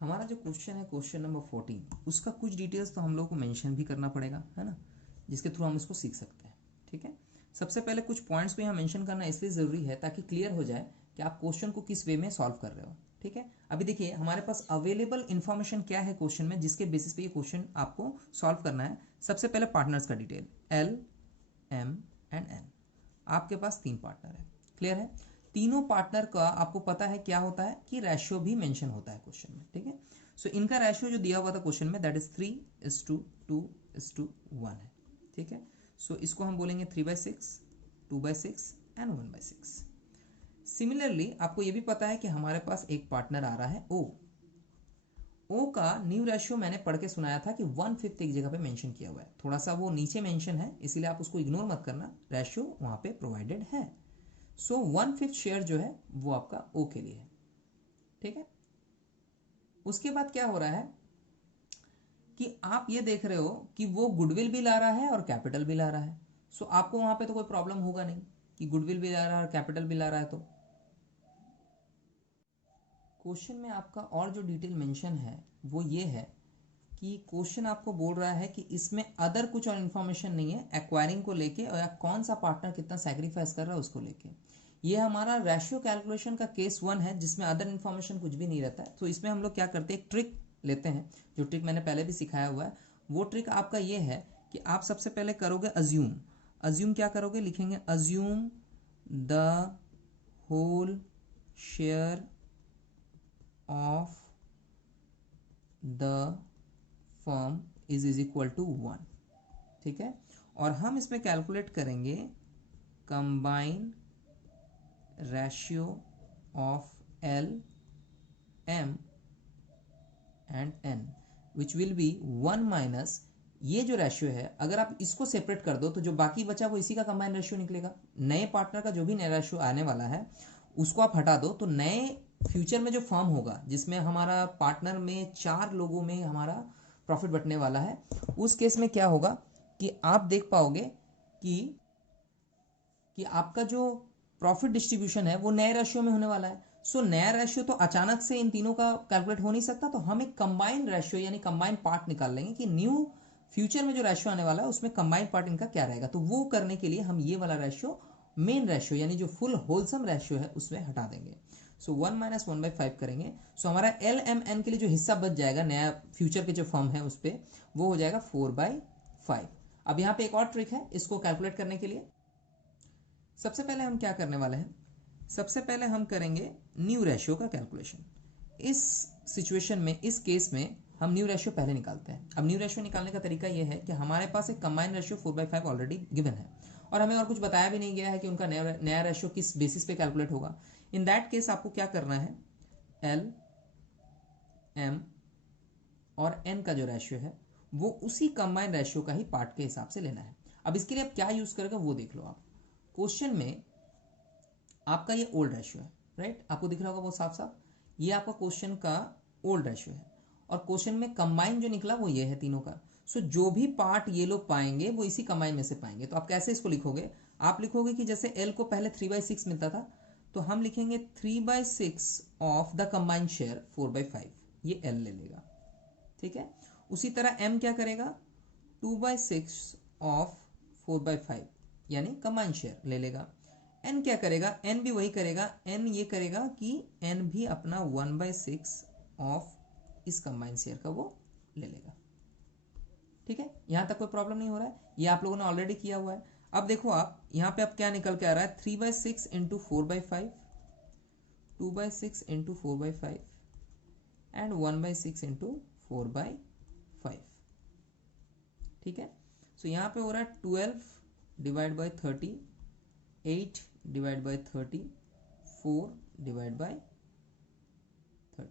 हमारा जो क्वेश्चन है क्वेश्चन नंबर 14, उसका कुछ डिटेल्स तो हम लोग को मेंशन भी करना पड़ेगा, है ना, जिसके थ्रू हम इसको सीख सकते हैं। ठीक है, सबसे पहले कुछ पॉइंट्स को यहाँ मेंशन करना इसलिए ज़रूरी है ताकि क्लियर हो जाए कि आप क्वेश्चन को किस वे में सॉल्व कर रहे हो। ठीक है, अभी देखिए हमारे पास अवेलेबल इन्फॉर्मेशन क्या है क्वेश्चन में, जिसके बेसिस पे ये क्वेश्चन आपको सॉल्व करना है। सबसे पहले पार्टनर्स का detail, L M and N. आपके पास 3 पार्टनर है, क्लियर है। तीनों पार्टनर का आपको पता है क्या होता है कि रेशियो भी मेंशन होता है क्वेश्चन में। ठीक है, सो इनका रेशियो जो दिया हुआ था क्वेश्चन में, दैट इज 3:2:1 है। ठीक है, सो इसको हम बोलेंगे 3/6, 2/6 एंड 1/6। सिमिलरली आपको ये भी पता है कि हमारे पास एक पार्टनर आ रहा है ओ। ओ का न्यू रेशियो मैंने पढ़ के सुनाया था कि 1/5 एक जगह पे मेंशन किया हुआ है, थोड़ा सा वो नीचे मेंशन है, इसीलिए आप उसको इग्नोर मत करना, रेशियो वहां पे प्रोवाइडेड है। सो 1/5 शेयर जो है वो आपका ओ के लिए है। ठीक है, उसके बाद क्या हो रहा है कि आप ये देख रहे हो कि वो गुडविल भी ला रहा है और कैपिटल भी ला रहा है। सो आपको वहां पे तो कोई प्रॉब्लम होगा नहीं कि गुडविल भी ला रहा है और कैपिटल भी ला रहा है। तो क्वेश्चन में आपका और जो डिटेल मेंशन है वो ये है कि क्वेश्चन आपको बोल रहा है कि इसमें अदर कुछ और इन्फॉर्मेशन नहीं है एक्वायरिंग को लेके, और या कौन सा पार्टनर कितना सैक्रिफाइस कर रहा है उसको लेके। ये हमारा रेशियो कैलकुलेशन का केस 1 है, जिसमें अदर इन्फॉर्मेशन कुछ भी नहीं रहता है। तो इसमें हम लोग क्या करते हैं, एक ट्रिक लेते हैं, जो ट्रिक मैंने पहले भी सिखाया हुआ है। वो ट्रिक आपका ये है कि आप सबसे पहले करोगे अज्यूम। अज्यूम क्या करोगे, लिखेंगे assume the whole share of the firm is equal to 1। ठीक है, और हम इसमें कैलकुलेट करेंगे combine ratio of L M and N which will be 1 minus, ये जो रेशियो है अगर आप इसको सेपरेट कर दो तो जो बाकी बचा वो इसी का कंबाइन रेशियो निकलेगा। नए पार्टनर का जो भी नया रेशियो आने वाला है उसको आप हटा दो, तो नए फ्यूचर में जो फर्म होगा जिसमें हमारा पार्टनर में 4 लोगों में हमारा प्रॉफिट बटने वाला है, उस केस में क्या होगा कि आप देख पाओगे कि आपका जो प्रॉफिट डिस्ट्रीब्यूशन है वो नए रेशियो में होने वाला है। सो नया रेशियो तो अचानक से इन तीनों का कैलकुलेट हो नहीं सकता, तो हम एक कंबाइंड रेशियो यानी कंबाइंड पार्ट निकाल लेंगे कि न्यू फ्यूचर में जो रेशियो आने वाला है उसमें कंबाइंड पार्ट इनका क्या रहेगा। तो वो करने के लिए हम ये वाला रेशियो मेन रेशियो यानी जो फुल होलसम रेशियो है उसमें हटा देंगे। सो 1 माइनस 1/5 करेंगे। सो हमारा एल एम एन के लिए जो हिस्सा बच जाएगा नया फ्यूचर के जो फर्म है उस पर, वो हो जाएगा 4/5। अब यहाँ पे एक और ट्रिक है इसको कैलकुलेट करने के लिए। सबसे पहले हम क्या करने वाले हैं, सबसे पहले हम करेंगे न्यू रेशियो का कैलकुलेशन। इस सिचुएशन में, इस केस में हम न्यू रेशियो पहले निकालते हैं। अब न्यू रेशियो निकालने का तरीका यह है कि हमारे पास एक कंबाइंड रेशियो 4/5 ऑलरेडी गिवन है, और हमें और कुछ बताया भी नहीं गया है कि उनका नया रेशियो किस बेसिस पे कैलकुलेट होगा। इन दैट केस आपको क्या करना है, एल एम और n का जो रेशियो है वो उसी कंबाइंड रेशियो का ही पार्ट के हिसाब से लेना है। अब इसके लिए आप क्या यूज करेगा वो देख लो। आप क्वेश्चन में आपका ये ओल्ड रेशियो है, राइट, आपको दिख रहा होगा वो साफ साफ, ये आपका क्वेश्चन का ओल्ड रेशियो है और क्वेश्चन में कंबाइन जो निकला वो ये है तीनों का। सो जो भी पार्ट ये लोग पाएंगे वो इसी कंबाइन में से पाएंगे। तो आप कैसे इसको लिखोगे, आप लिखोगे कि जैसे L को पहले 3/6 मिलता था तो हम लिखेंगे 3/6 ऑफ द कंबाइंड शेयर 4/5, ये L ले लेगा, ठीक है। उसी तरह M क्या करेगा, 2/6 ऑफ 4/5 यानी कंबाइंड शेयर ले लेगा। N क्या करेगा, N भी वही करेगा, N ये करेगा कि N भी अपना 1/6 ऑफ इस कंबाइंड शेयर का वो ले लेगा, ठीक है। यहां तक कोई प्रॉब्लम नहीं हो रहा है, ये आप लोगों ने ऑलरेडी किया हुआ है। अब देखो आप यहां पे अब क्या निकल के आ रहा है, 3/6 इंटू 4/5, 2/6 इंटू 4/5 एंड 1/6 इंटू 4/5, ठीक है। सो यहां पे हो रहा है 12 divide by 30, 8 divide by 30, 4 divide by 30,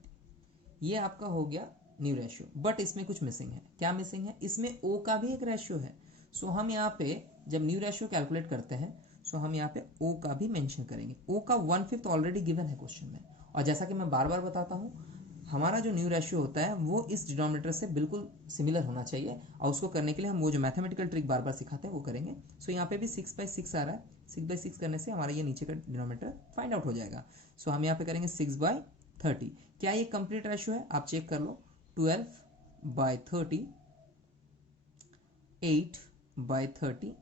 ये आपका हो गया न्यू रेशियो। बट इसमें कुछ मिसिंग है। क्या मिसिंग है, इसमें ओ का भी एक रेशियो है। सो हम यहाँ पे जब न्यू रेशियो कैलकुलेट करते हैं सो हम यहाँ पे ओ का भी मेंशन करेंगे। ओ का 1/5 ऑलरेडी गिवन है क्वेश्चन में, और जैसा कि मैं बार बार बताता हूँ हमारा जो न्यू रेशियो होता है वो इस डिनोमिनेटर से बिल्कुल सिमिलर होना चाहिए, और उसको करने के लिए हम वो जो मैथमेटिकल ट्रिक बार बार सिखाते हैं वो करेंगे। सो यहाँ पे भी 6/6 आ रहा है, 6/6 करने से हमारा ये नीचे का डिनोमिनेटर फाइंड आउट हो जाएगा। सो हम यहाँ पे करेंगे 6/30। क्या ये कंप्लीट रेशियो है, आप चेक कर लो, 12/30, 8/30,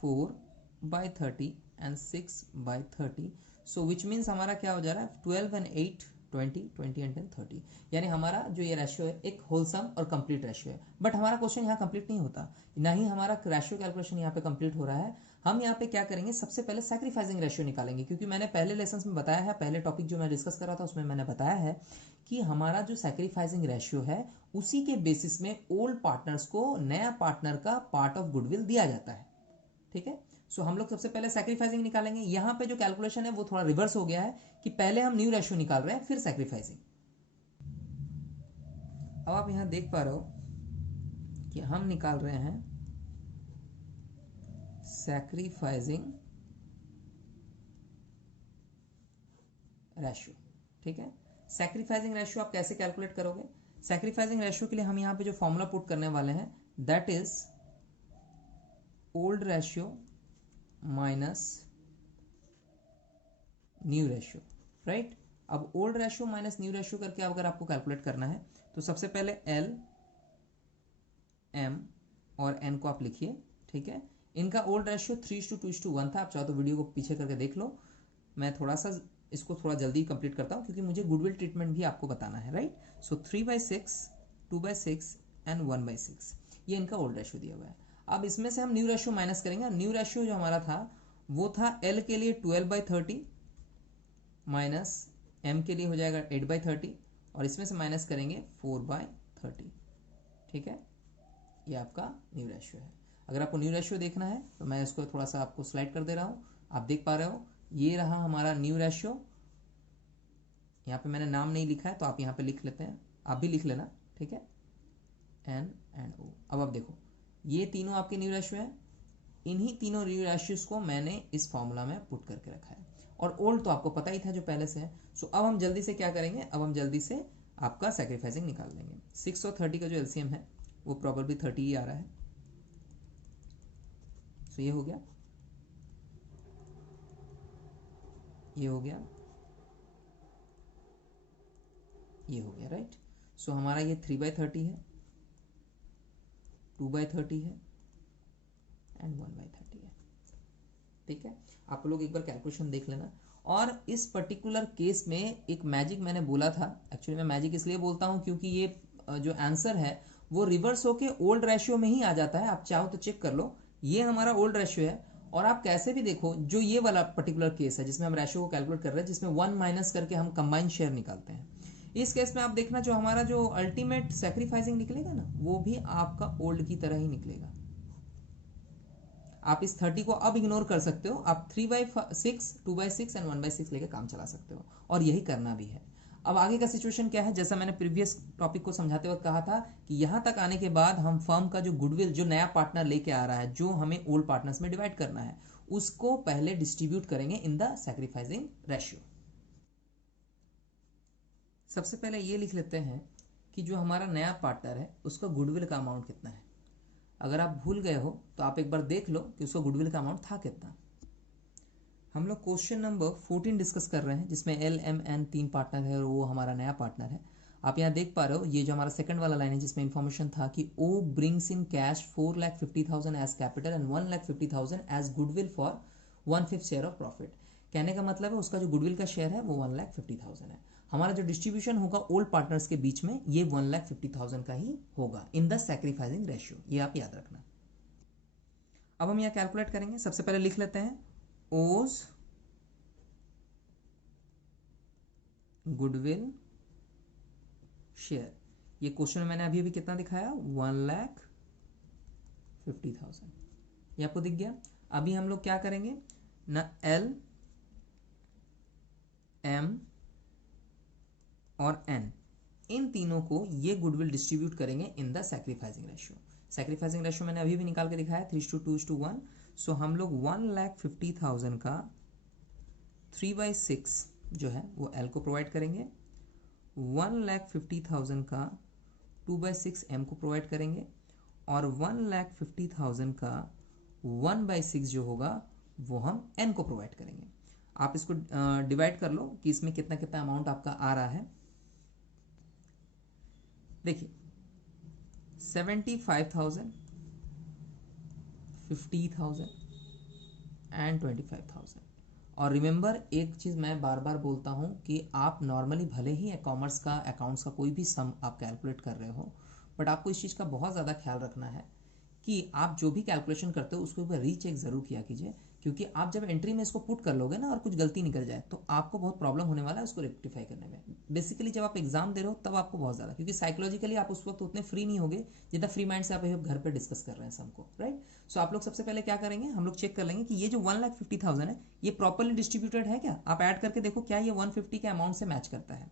4/30 एंड 6/30। सो विच मीन्स हमारा क्या हो जा रहा है, 12 एंड 8 20, 20 एंड 10 30, यानी हमारा जो ये रेशियो है एक होलसम और कंप्लीट रेशियो है। बट हमारा क्वेश्चन यहाँ कंप्लीट नहीं होता, ना ही हमारा रेशियो कैलकुलेशन यहाँ पे कंप्लीट हो रहा है। हम यहाँ पे क्या करेंगे, सबसे पहले सैक्रिफाइसिंग रेशियो निकालेंगे, क्योंकि मैंने पहले लेसन में बताया है, पहले टॉपिक जो मैं डिस्कस कर रहा था उसमें मैंने बताया है कि हमारा जो सैक्रिफाइसिंग रेशियो है उसी के बेसिस में ओल्ड पार्टनर्स को नया पार्टनर का पार्ट ऑफ गुडविल दिया जाता है, ठीक है। सो हम लोग सबसे पहले सैक्रिफाइसिंग निकालेंगे। यहाँ पे जो कैलकुलेशन है वो थोड़ा रिवर्स हो गया है कि पहले हम न्यू रेशियो निकाल रहे हैं फिर सैक्रिफाइसिंग। अब आप यहाँ देख पा रहे हो कि हम निकाल रहे हैं सैक्रिफाइसिंग रेशियो, ठीक है। सैक्रिफाइसिंग रेशियो आप कैसे कैलकुलेट करोगे, सैक्रिफाइसिंग रेशियो के लिए हम यहाँ पे जो फॉर्मूला पुट करने वाले हैं that is old ratio minus new ratio, right. अब old ratio minus new ratio करके अगर आपको कैलकुलेट करना है तो सबसे पहले L, M और N को आप लिखिए, ठीक है। इनका ओल्ड रेशियो 3:2:1 था, आप चाहो तो वीडियो को पीछे करके देख लो। मैं थोड़ा सा इसको थोड़ा जल्दी कंप्लीट करता हूँ क्योंकि मुझे गुडविल ट्रीटमेंट भी आपको बताना है, राइट। सो 3/6, 2/6 एंड 1/6 ये इनका ओल्ड रेशियो दिया हुआ है। अब इसमें से हम न्यू रेशियो माइनस करेंगे। न्यू रेशियो जो हमारा था वो था L के लिए 12/30 माइनस M के लिए हो जाएगा 8/30 और इसमें से माइनस करेंगे 4/30, ठीक है। ये आपका न्यू रेशियो है। अगर आपको न्यू रेशियो देखना है तो मैं इसको थोड़ा सा आपको स्लाइड कर दे रहा हूँ, आप देख पा रहे हो ये रहा हमारा न्यू रेशियो। यहाँ पे मैंने नाम नहीं लिखा है तो आप यहाँ पे लिख लेते हैं, आप भी लिख लेना, ठीक है, N एंड O। अब आप देखो ये तीनों आपके न्यू रेशियो है, इन्हीं तीनों न्यू रेशियोज को मैंने इस फॉर्मूला में पुट करके रखा है, और ओल्ड तो आपको पता ही था जो पहले से है। सो अब हम जल्दी से क्या करेंगे, अब हम जल्दी से आपका सैक्रिफाइसिंग निकाल लेंगे। 6 और 30 का जो एलसीएम है वो प्रॉबेबली 30 ही आ रहा है। सो ये हो गया, ये हो गया, ये हो गया, राइट। सो हमारा ये 3/30 है, 2/30 है एंड 1/30 है, ठीक है। आप लोग एक बार कैलकुलेशन देख लेना। और इस पर्टिकुलर केस में एक मैजिक मैंने बोला था, एक्चुअली मैं मैजिक इसलिए बोलता हूं क्योंकि ये जो आंसर है वो रिवर्स होके ओल्ड रेशियो में ही आ जाता है। आप चाहो तो चेक कर लो, ये हमारा ओल्ड रेशियो है, और आप कैसे भी देखो जो ये वाला पर्टिकुलर केस है जिसमें हम रेशियो को कैलकुलेट कर रहे हैं, जिसमें 1 माइनस करके हम कंबाइंड शेयर निकालते हैं, इस केस में आप देखना जो हमारा जो अल्टीमेट सैक्रिफाइसिंग निकलेगा ना वो भी आपका ओल्ड की तरह ही निकलेगा। आप इस 30 को अब इग्नोर कर सकते हो, आप 3/6, 2/6 एंड 1/6 लेके काम चला सकते हो, और यही करना भी है। अब आगे का सिचुएशन क्या है, जैसा मैंने प्रीवियस टॉपिक को समझाते वक्त कहा था कि यहां तक आने के बाद हम फर्म का जो गुडविल जो नया पार्टनर लेके आ रहा है, जो हमें ओल्ड पार्टनर्स में डिवाइड करना है, उसको पहले डिस्ट्रीब्यूट करेंगे इन द सैक्रिफाइसिंग रेशियो। सबसे पहले ये लिख लेते हैं कि जो हमारा नया पार्टनर है उसका गुडविल का अमाउंट कितना है। अगर आप भूल गए हो तो आप एक बार देख लो कि उसका गुडविल का अमाउंट था कितना। हम लोग क्वेश्चन नंबर 14 डिस्कस कर रहे हैं, जिसमें एल एम एन 3 पार्टनर है और वो हमारा नया पार्टनर है। आप यहाँ देख पा रहे हो, ये जो हमारा सेकंड वाला लाइन है जिसमें इन्फॉर्मेशन था कि O brings in cash 4,50,000 as capital and 1,50,000 as goodwill for 1/5 share of profit. कहने का मतलब है उसका जो गुडविल का शेयर है वो 1,50,000 है। हमारा जो डिस्ट्रीब्यूशन होगा ओल्ड पार्टनर्स के बीच में ये 1,50,000 का ही होगा इन द सैक्रिफाइसिंग रेशियो, ये आप याद रखना। अब हम यहाँ कैलकुलेट करेंगे। सबसे पहले लिख लेते हैं ओज गुडविल शेयर। ये क्वेश्चन में मैंने अभी अभी कितना दिखाया, 1,50,000। ये आपको दिख गया। अभी हम लोग क्या करेंगे ना, एल एम और एन, इन तीनों को ये गुडविल डिस्ट्रीब्यूट करेंगे in the sacrificing ratio. Sacrificing ratio मैंने अभी भी निकाल के दिखाया 3:2:1। सो हम लोग 1,50,000 का 3/6 जो है वो एल को प्रोवाइड करेंगे, 1,50,000 का 2/6 एम को प्रोवाइड करेंगे, और 1,50,000 का 1/6 जो होगा वो हम एन को प्रोवाइड करेंगे। आप इसको डिवाइड कर लो कि इसमें कितना कितना अमाउंट आपका आ रहा है। देखिए 75,000, 50,000 एंड 25,000। और रिमेंबर एक चीज़ मैं बार बार बोलता हूँ कि आप नॉर्मली भले ही कॉमर्स का अकाउंट्स का कोई भी सम आप कैलकुलेट कर रहे हो, बट आपको इस चीज़ का बहुत ज़्यादा ख्याल रखना है कि आप जो भी कैलकुलेशन करते हो उसके ऊपर रीचेक ज़रूर किया कीजिए, क्योंकि आप जब एंट्री में इसको पुट कर लोगे ना और कुछ गलती निकल जाए तो आपको बहुत प्रॉब्लम होने वाला है उसको रेक्टिफाई करने में। बेसिकली जब आप एग्जाम दे रहे हो तब आपको बहुत ज़्यादा, क्योंकि साइकोलॉजिकली आप उस वक्त उतने फ्री नहीं होगे जितना फ्री माइंड से आप घर पर डिस्कस कर रहे हैं सबको, राइट। सो आप लोग सबसे पहले क्या करेंगे, हम लोग चेक कर लेंगे कि ये जो 1,50,000 है ये प्रॉपरली डिस्ट्रीब्यूटेड है क्या। आप ऐड करके देखो क्या ये 150 के अमाउंट से मैच करता है।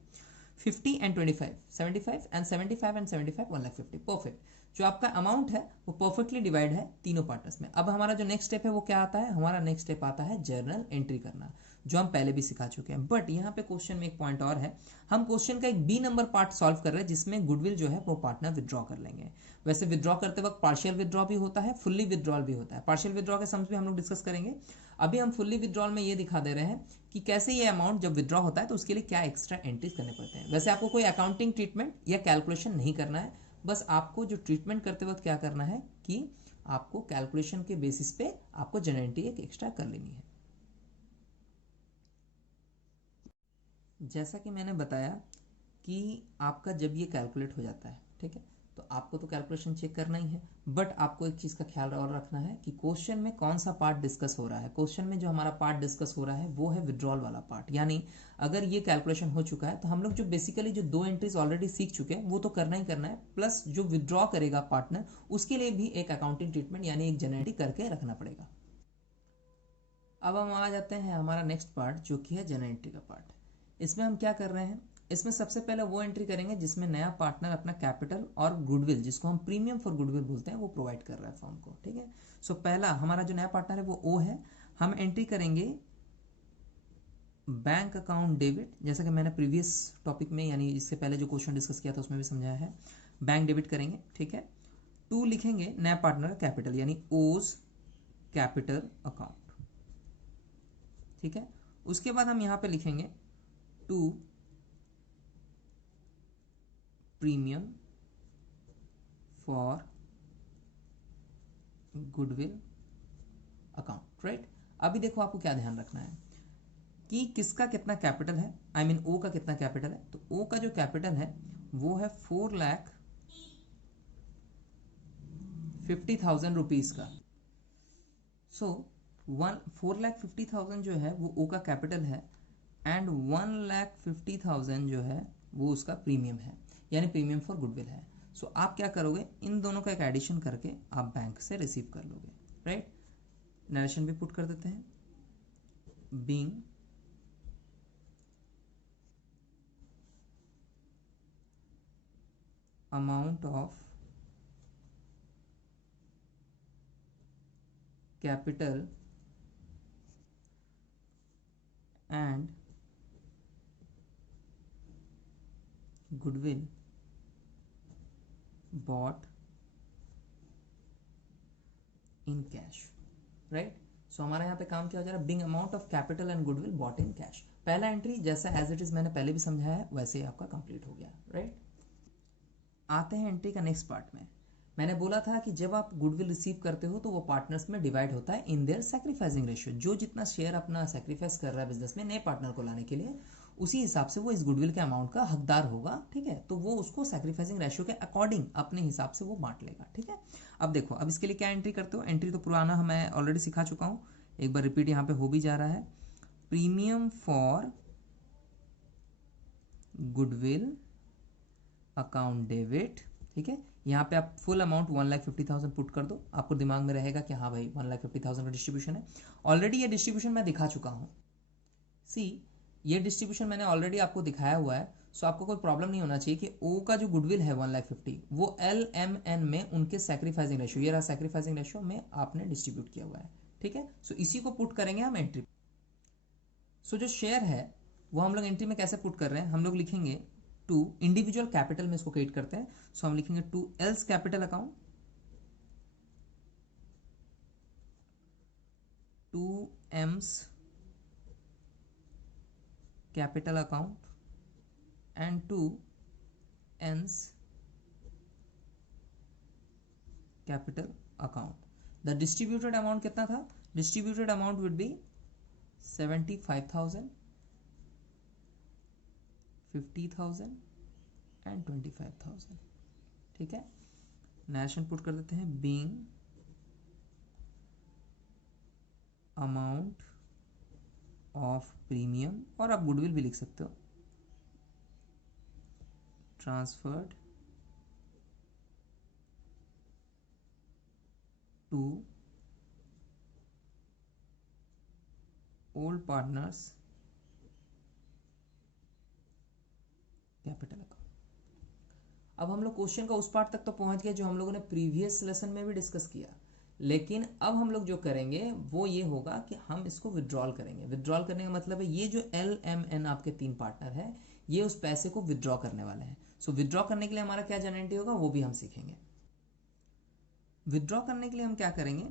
50 एंड 25, 75 एंड 75 एंड 75, 1,50,000 परफेक्ट। जो आपका अमाउंट है वो परफेक्टली डिवाइड है तीनों पार्टनर्स में। अब हमारा जो नेक्स्ट स्टेप है वो क्या आता है, हमारा नेक्स्ट स्टेप आता है जर्नल एंट्री करना, जो हम पहले भी सिखा चुके हैं। बट यहाँ पे क्वेश्चन में एक पॉइंट और है, हम क्वेश्चन का एक बी नंबर पार्ट सॉल्व कर रहे हैं जिसमें गुडविल जो है वो पार्टनर विदड्रॉ कर लेंगे। वैसे विदड्रॉ करते वक्त पार्शियल विदड्रॉ भी होता है, फुल्ली विदड्रॉल भी होता है। पार्शियल विदड्रॉ के सम्स भी हम लोग डिस्कस करेंगे। अभी हम फुल्ली विदड्रॉल में ये दिखा दे रहे हैं कि कैसे ये अमाउंट जब विदड्रॉ होता है तो उसके लिए क्या एक्स्ट्रा एंट्रीज करने पड़ते हैं। वैसे आपको कोई अकाउंटिंग ट्रीटमेंट या कैलकुलेशन नहीं करना है, बस आपको जो ट्रीटमेंट करते वक्त क्या करना है कि आपको कैलकुलेशन के बेसिस पे आपको जनरल एंट्री एक एक्स्ट्रा कर लेनी है। जैसा कि मैंने बताया कि आपका जब ये कैलकुलेट हो जाता है, ठीक है, तो आपको तो कैलकुलेशन चेक करना ही है, बट आपको एक चीज़ का ख्याल और रखना है कि क्वेश्चन में कौन सा पार्ट डिस्कस हो रहा है। क्वेश्चन में जो हमारा पार्ट डिस्कस हो रहा है वो है विड्रॉल वाला पार्ट, यानी अगर ये कैलकुलेशन हो चुका है तो हम लोग जो बेसिकली जो 2 एंट्रीज ऑलरेडी सीख चुके हैं वो तो करना ही करना है, प्लस जो विड्रॉ करेगा पार्टनर उसके लिए भी एक अकाउंटिंग ट्रीटमेंट यानी एक जनरल एंट्री करके रखना पड़ेगा। अब हम आ जाते हैं हमारा नेक्स्ट पार्ट जो कि है जनरल एंट्री का पार्ट। इसमें हम क्या कर रहे हैं, इसमें सबसे पहले वो एंट्री करेंगे जिसमें नया पार्टनर अपना कैपिटल और गुडविल, जिसको हम प्रीमियम फॉर गुडविल बोलते हैं, वो प्रोवाइड कर रहा है फर्म को, ठीक है। सो पहला हमारा जो नया पार्टनर है वो ओ है। हम एंट्री करेंगे बैंक अकाउंट डेबिट, जैसा कि मैंने प्रीवियस टॉपिक में यानी इससे पहले जो क्वेश्चन डिस्कस किया था उसमें भी समझाया है। बैंक डेबिट करेंगे, ठीक है। 2 लिखेंगे नया पार्टनर कैपिटल यानी ओज कैपिटल अकाउंट, ठीक है। उसके बाद हम यहां पे लिखेंगे 2 premium for goodwill account, right. अभी देखो आपको क्या ध्यान रखना है कि किसका कितना कैपिटल है, आई मीन ओ का कितना कैपिटल है। तो ओ का जो कैपिटल है वो है 4,50,000 रुपीज का। सो 4,50,000 जो है वो ओ का कैपिटल है एंड 1,50,000 जो है वो उसका प्रीमियम है, यानी प्रीमियम फॉर गुडविल है। सो आप क्या करोगे, इन दोनों का एक एडिशन करके आप बैंक से रिसीव कर लोगे, राइट। नरेशन भी पुट कर देते हैं, being amount of capital and goodwill bought in cash, right. So हमारा यहाँ पे काम क्या हो जा रहा है, big amount of capital and goodwill bought in cash. पहला एंट्री जैसा एज इट इज मैंने पहले भी समझाया है वैसे ही आपका कंप्लीट हो गया, राइट। आते हैं एंट्री का नेक्स्ट पार्ट में। मैंने बोला था कि जब आप गुडविल रिसीव करते हो तो वो पार्टनर्स में डिवाइड होता है इन देयर सैक्रिफाइसिंग रेशियो। जो जितना शेयर अपना सैक्रिफाइस कर रहा है बिजनेस में नए पार्टनर को लाने के लिए, उसी हिसाब से वो इस गुडविल के अमाउंट का हकदार होगा, ठीक है। तो वो उसको सैक्रिफाइसिंग रेशियो के अकॉर्डिंग अपने हिसाब से वो बांट लेगा, ठीक है। अब देखो, अब इसके लिए क्या एंट्री करते हो, एंट्री तो पुराना मैं ऑलरेडी सिखा चुका हूँ, एक बार रिपीट यहाँ पे हो भी जा रहा है। Premium for goodwill account debit, ठीक है। यहाँ पे आप फुल अमाउंट 1,50,000 पुट कर दो, आपको दिमाग में रहेगा कि हाँ भाई 1,50,000 का डिस्ट्रीब्यूशन है। ऑलरेडी ये डिस्ट्रीब्यूशन मैं दिखा चुका हूँ, सी ये डिस्ट्रीब्यूशन मैंने ऑलरेडी आपको दिखाया हुआ है। सो आपको कोई प्रॉब्लम नहीं होना चाहिए कि ओ का जो गुडविल है 1,50,000 वो LMN में उनके सैक्रिफाइसिंग रेशियो, ये रहा सैक्रिफाइसिंग रेशियो में आपने डिस्ट्रीब्यूट किया हुआ है, ठीक है। सो इसी को पुट करेंगे हम एंट्री। सो जो शेयर है वो हम लोग एंट्री में कैसे पुट कर रहे हैं, हम लोग लिखेंगे टू इंडिविजुअल कैपिटल में इसको क्रिएट करते हैं। सो हम लिखेंगे to L's capital account, to M's capital account and to N's capital account. The distributed amount कितना था, distributed amount would be 75,000, 50,000 and 25,000, ठीक है। नरेशन पुट कर देते हैं, बीइंग अमाउंट ऑफ प्रीमियम, और आप गुडविल भी लिख सकते हो, transferred to old partners capital account. अब हम लोग क्वेश्चन का उस पार्ट तक तो पहुंच गए जो हम लोगों ने प्रीवियस लेसन में भी डिस्कस किया, लेकिन अब हम लोग जो करेंगे वो ये होगा कि हम इसको विड्रॉल करेंगे। विड्रॉल करने का मतलब है ये जो LMN आपके 3 पार्टनर है ये उस पैसे को विड्रॉ करने वाले हैं। सो विड्रॉ करने के लिए हमारा क्या जनरेटी होगा वो भी हम सीखेंगे। विड्रॉ करने के लिए हम क्या करेंगे,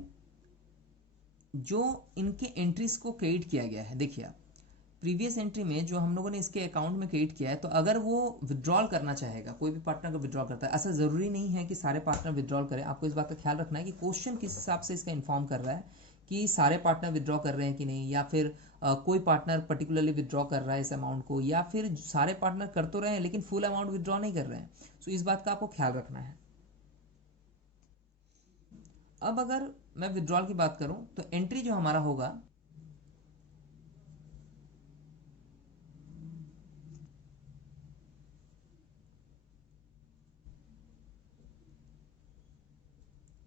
जो इनके एंट्रीज को क्रेडिट किया गया है, देखिए आप प्रीवियस एंट्री में जो हम लोगों ने इसके अकाउंट में क्रिएट किया है, तो अगर वो विड्रॉल करना चाहेगा, कोई भी पार्टनर को विड्रॉल करता है, ऐसा जरूरी नहीं है कि सारे पार्टनर विड्रॉल करें। आपको इस बात का ख्याल रखना है कि क्वेश्चन किस हिसाब से इसका इन्फॉर्म कर रहा है कि सारे पार्टनर विड्रॉ कर रहे हैं कि नहीं, या फिर कोई पार्टनर पर्टिकुलरली विड्रॉ कर रहा है इस अमाउंट को, या फिर सारे पार्टनर कर तो रहे हैं लेकिन फुल अमाउंट विड्रॉ नहीं कर रहे हैं। सो इस बात का आपको ख्याल रखना है। अब अगर मैं विड्रॉल की बात करूं तो एंट्री जो हमारा होगा,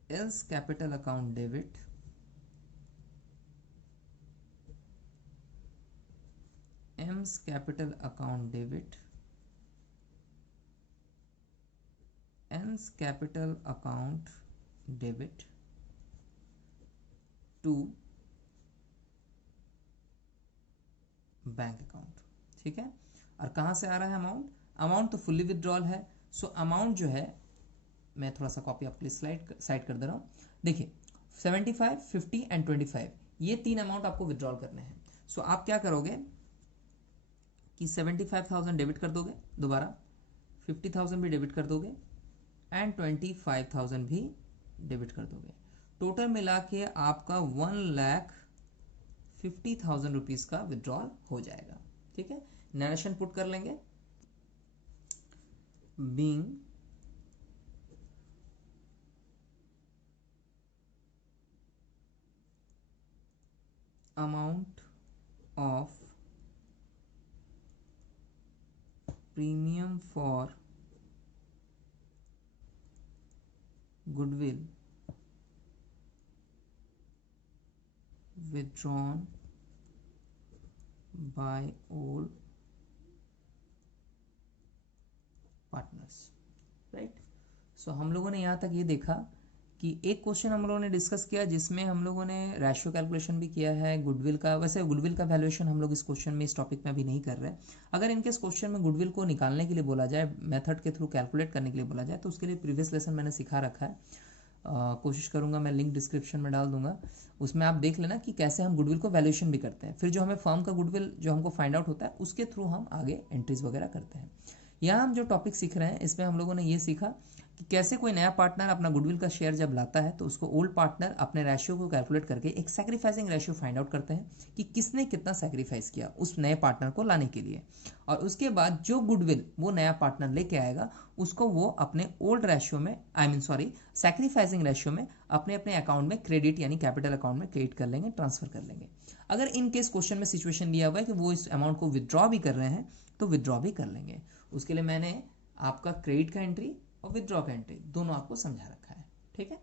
else capital account debit, M's capital account debit, N's capital account debit to bank account, ठीक है। और कहाँ से आ रहा है अमाउंट, अमाउंट तो फुल्ली विड्रॉल है। सो अमाउंट जो है, मैं थोड़ा सा कॉपी आपके लिए साइड कर दे रहा हूँ। देखिए 75, 50 एंड 25 ये 3 अमाउंट आपको विड्रॉल करने हैं। सो आप क्या करोगे कि 75,000 डेबिट कर दोगे, दोबारा 50,000 भी डेबिट कर दोगे एंड 25,000 भी डेबिट कर दोगे। टोटल मिला के आपका 1,50,000 रुपीज़ का विड्रॉल हो जाएगा, ठीक है। नरेशन पुट कर लेंगे, being amount of premium for goodwill withdrawn by all partners, right। सो हम लोगों ने यहाँ तक ये देखा कि एक क्वेश्चन हम लोगों ने डिस्कस किया जिसमें हम लोगों ने रेशियो कैलकुलेशन भी किया है गुडविल का। वैसे गुडविल का वैल्यूएशन हम लोग इस क्वेश्चन में, इस टॉपिक में अभी नहीं कर रहे हैं। अगर इनके इस क्वेश्चन में गुडविल को निकालने के लिए बोला जाए, मेथड के थ्रू कैलकुलेट करने के लिए बोला जाए, तो उसके लिए प्रीवियस लेसन मैंने सिखा रखा है। कोशिश करूंगा, मैं लिंक डिस्क्रिप्शन में डाल दूंगा, उसमें आप देख लेना कि कैसे हम गुडविल को वैल्यूएशन भी करते हैं। फिर जो हमें फर्म का गुडविल जो हमको फाइंड आउट होता है उसके थ्रू हम आगे एंट्रीज वगैरह करते हैं। यहाँ हम जो टॉपिक सीख रहे हैं इसमें हम लोगों ने ये सीखा कि कैसे कोई नया पार्टनर अपना गुडविल का शेयर जब लाता है तो उसको ओल्ड पार्टनर अपने रेशियो को कैलकुलेट करके एक सैक्रिफाइसिंग रेशियो फाइंड आउट करते हैं कि किसने कितना सैक्रिफाइस किया उस नए पार्टनर को लाने के लिए। और उसके बाद जो गुडविल वो नया पार्टनर लेके आएगा उसको वो अपने ओल्ड रेशियो में, सैक्रिफाइसिंग रेशियो में अपने अपने अकाउंट में क्रेडिट यानी कैपिटल अकाउंट में क्रेडिट कर लेंगे, ट्रांसफर कर लेंगे। अगर इन केस क्वेश्चन में सिचुएशन दिया हुआ है कि वो इस अमाउंट को विदड्रॉ भी कर रहे हैं तो विदड्रॉ भी कर लेंगे। उसके लिए मैंने आपका क्रेडिट का एंट्री और विदड्रॉ का एंट्री दोनों आपको समझा रखा है। ठीक है।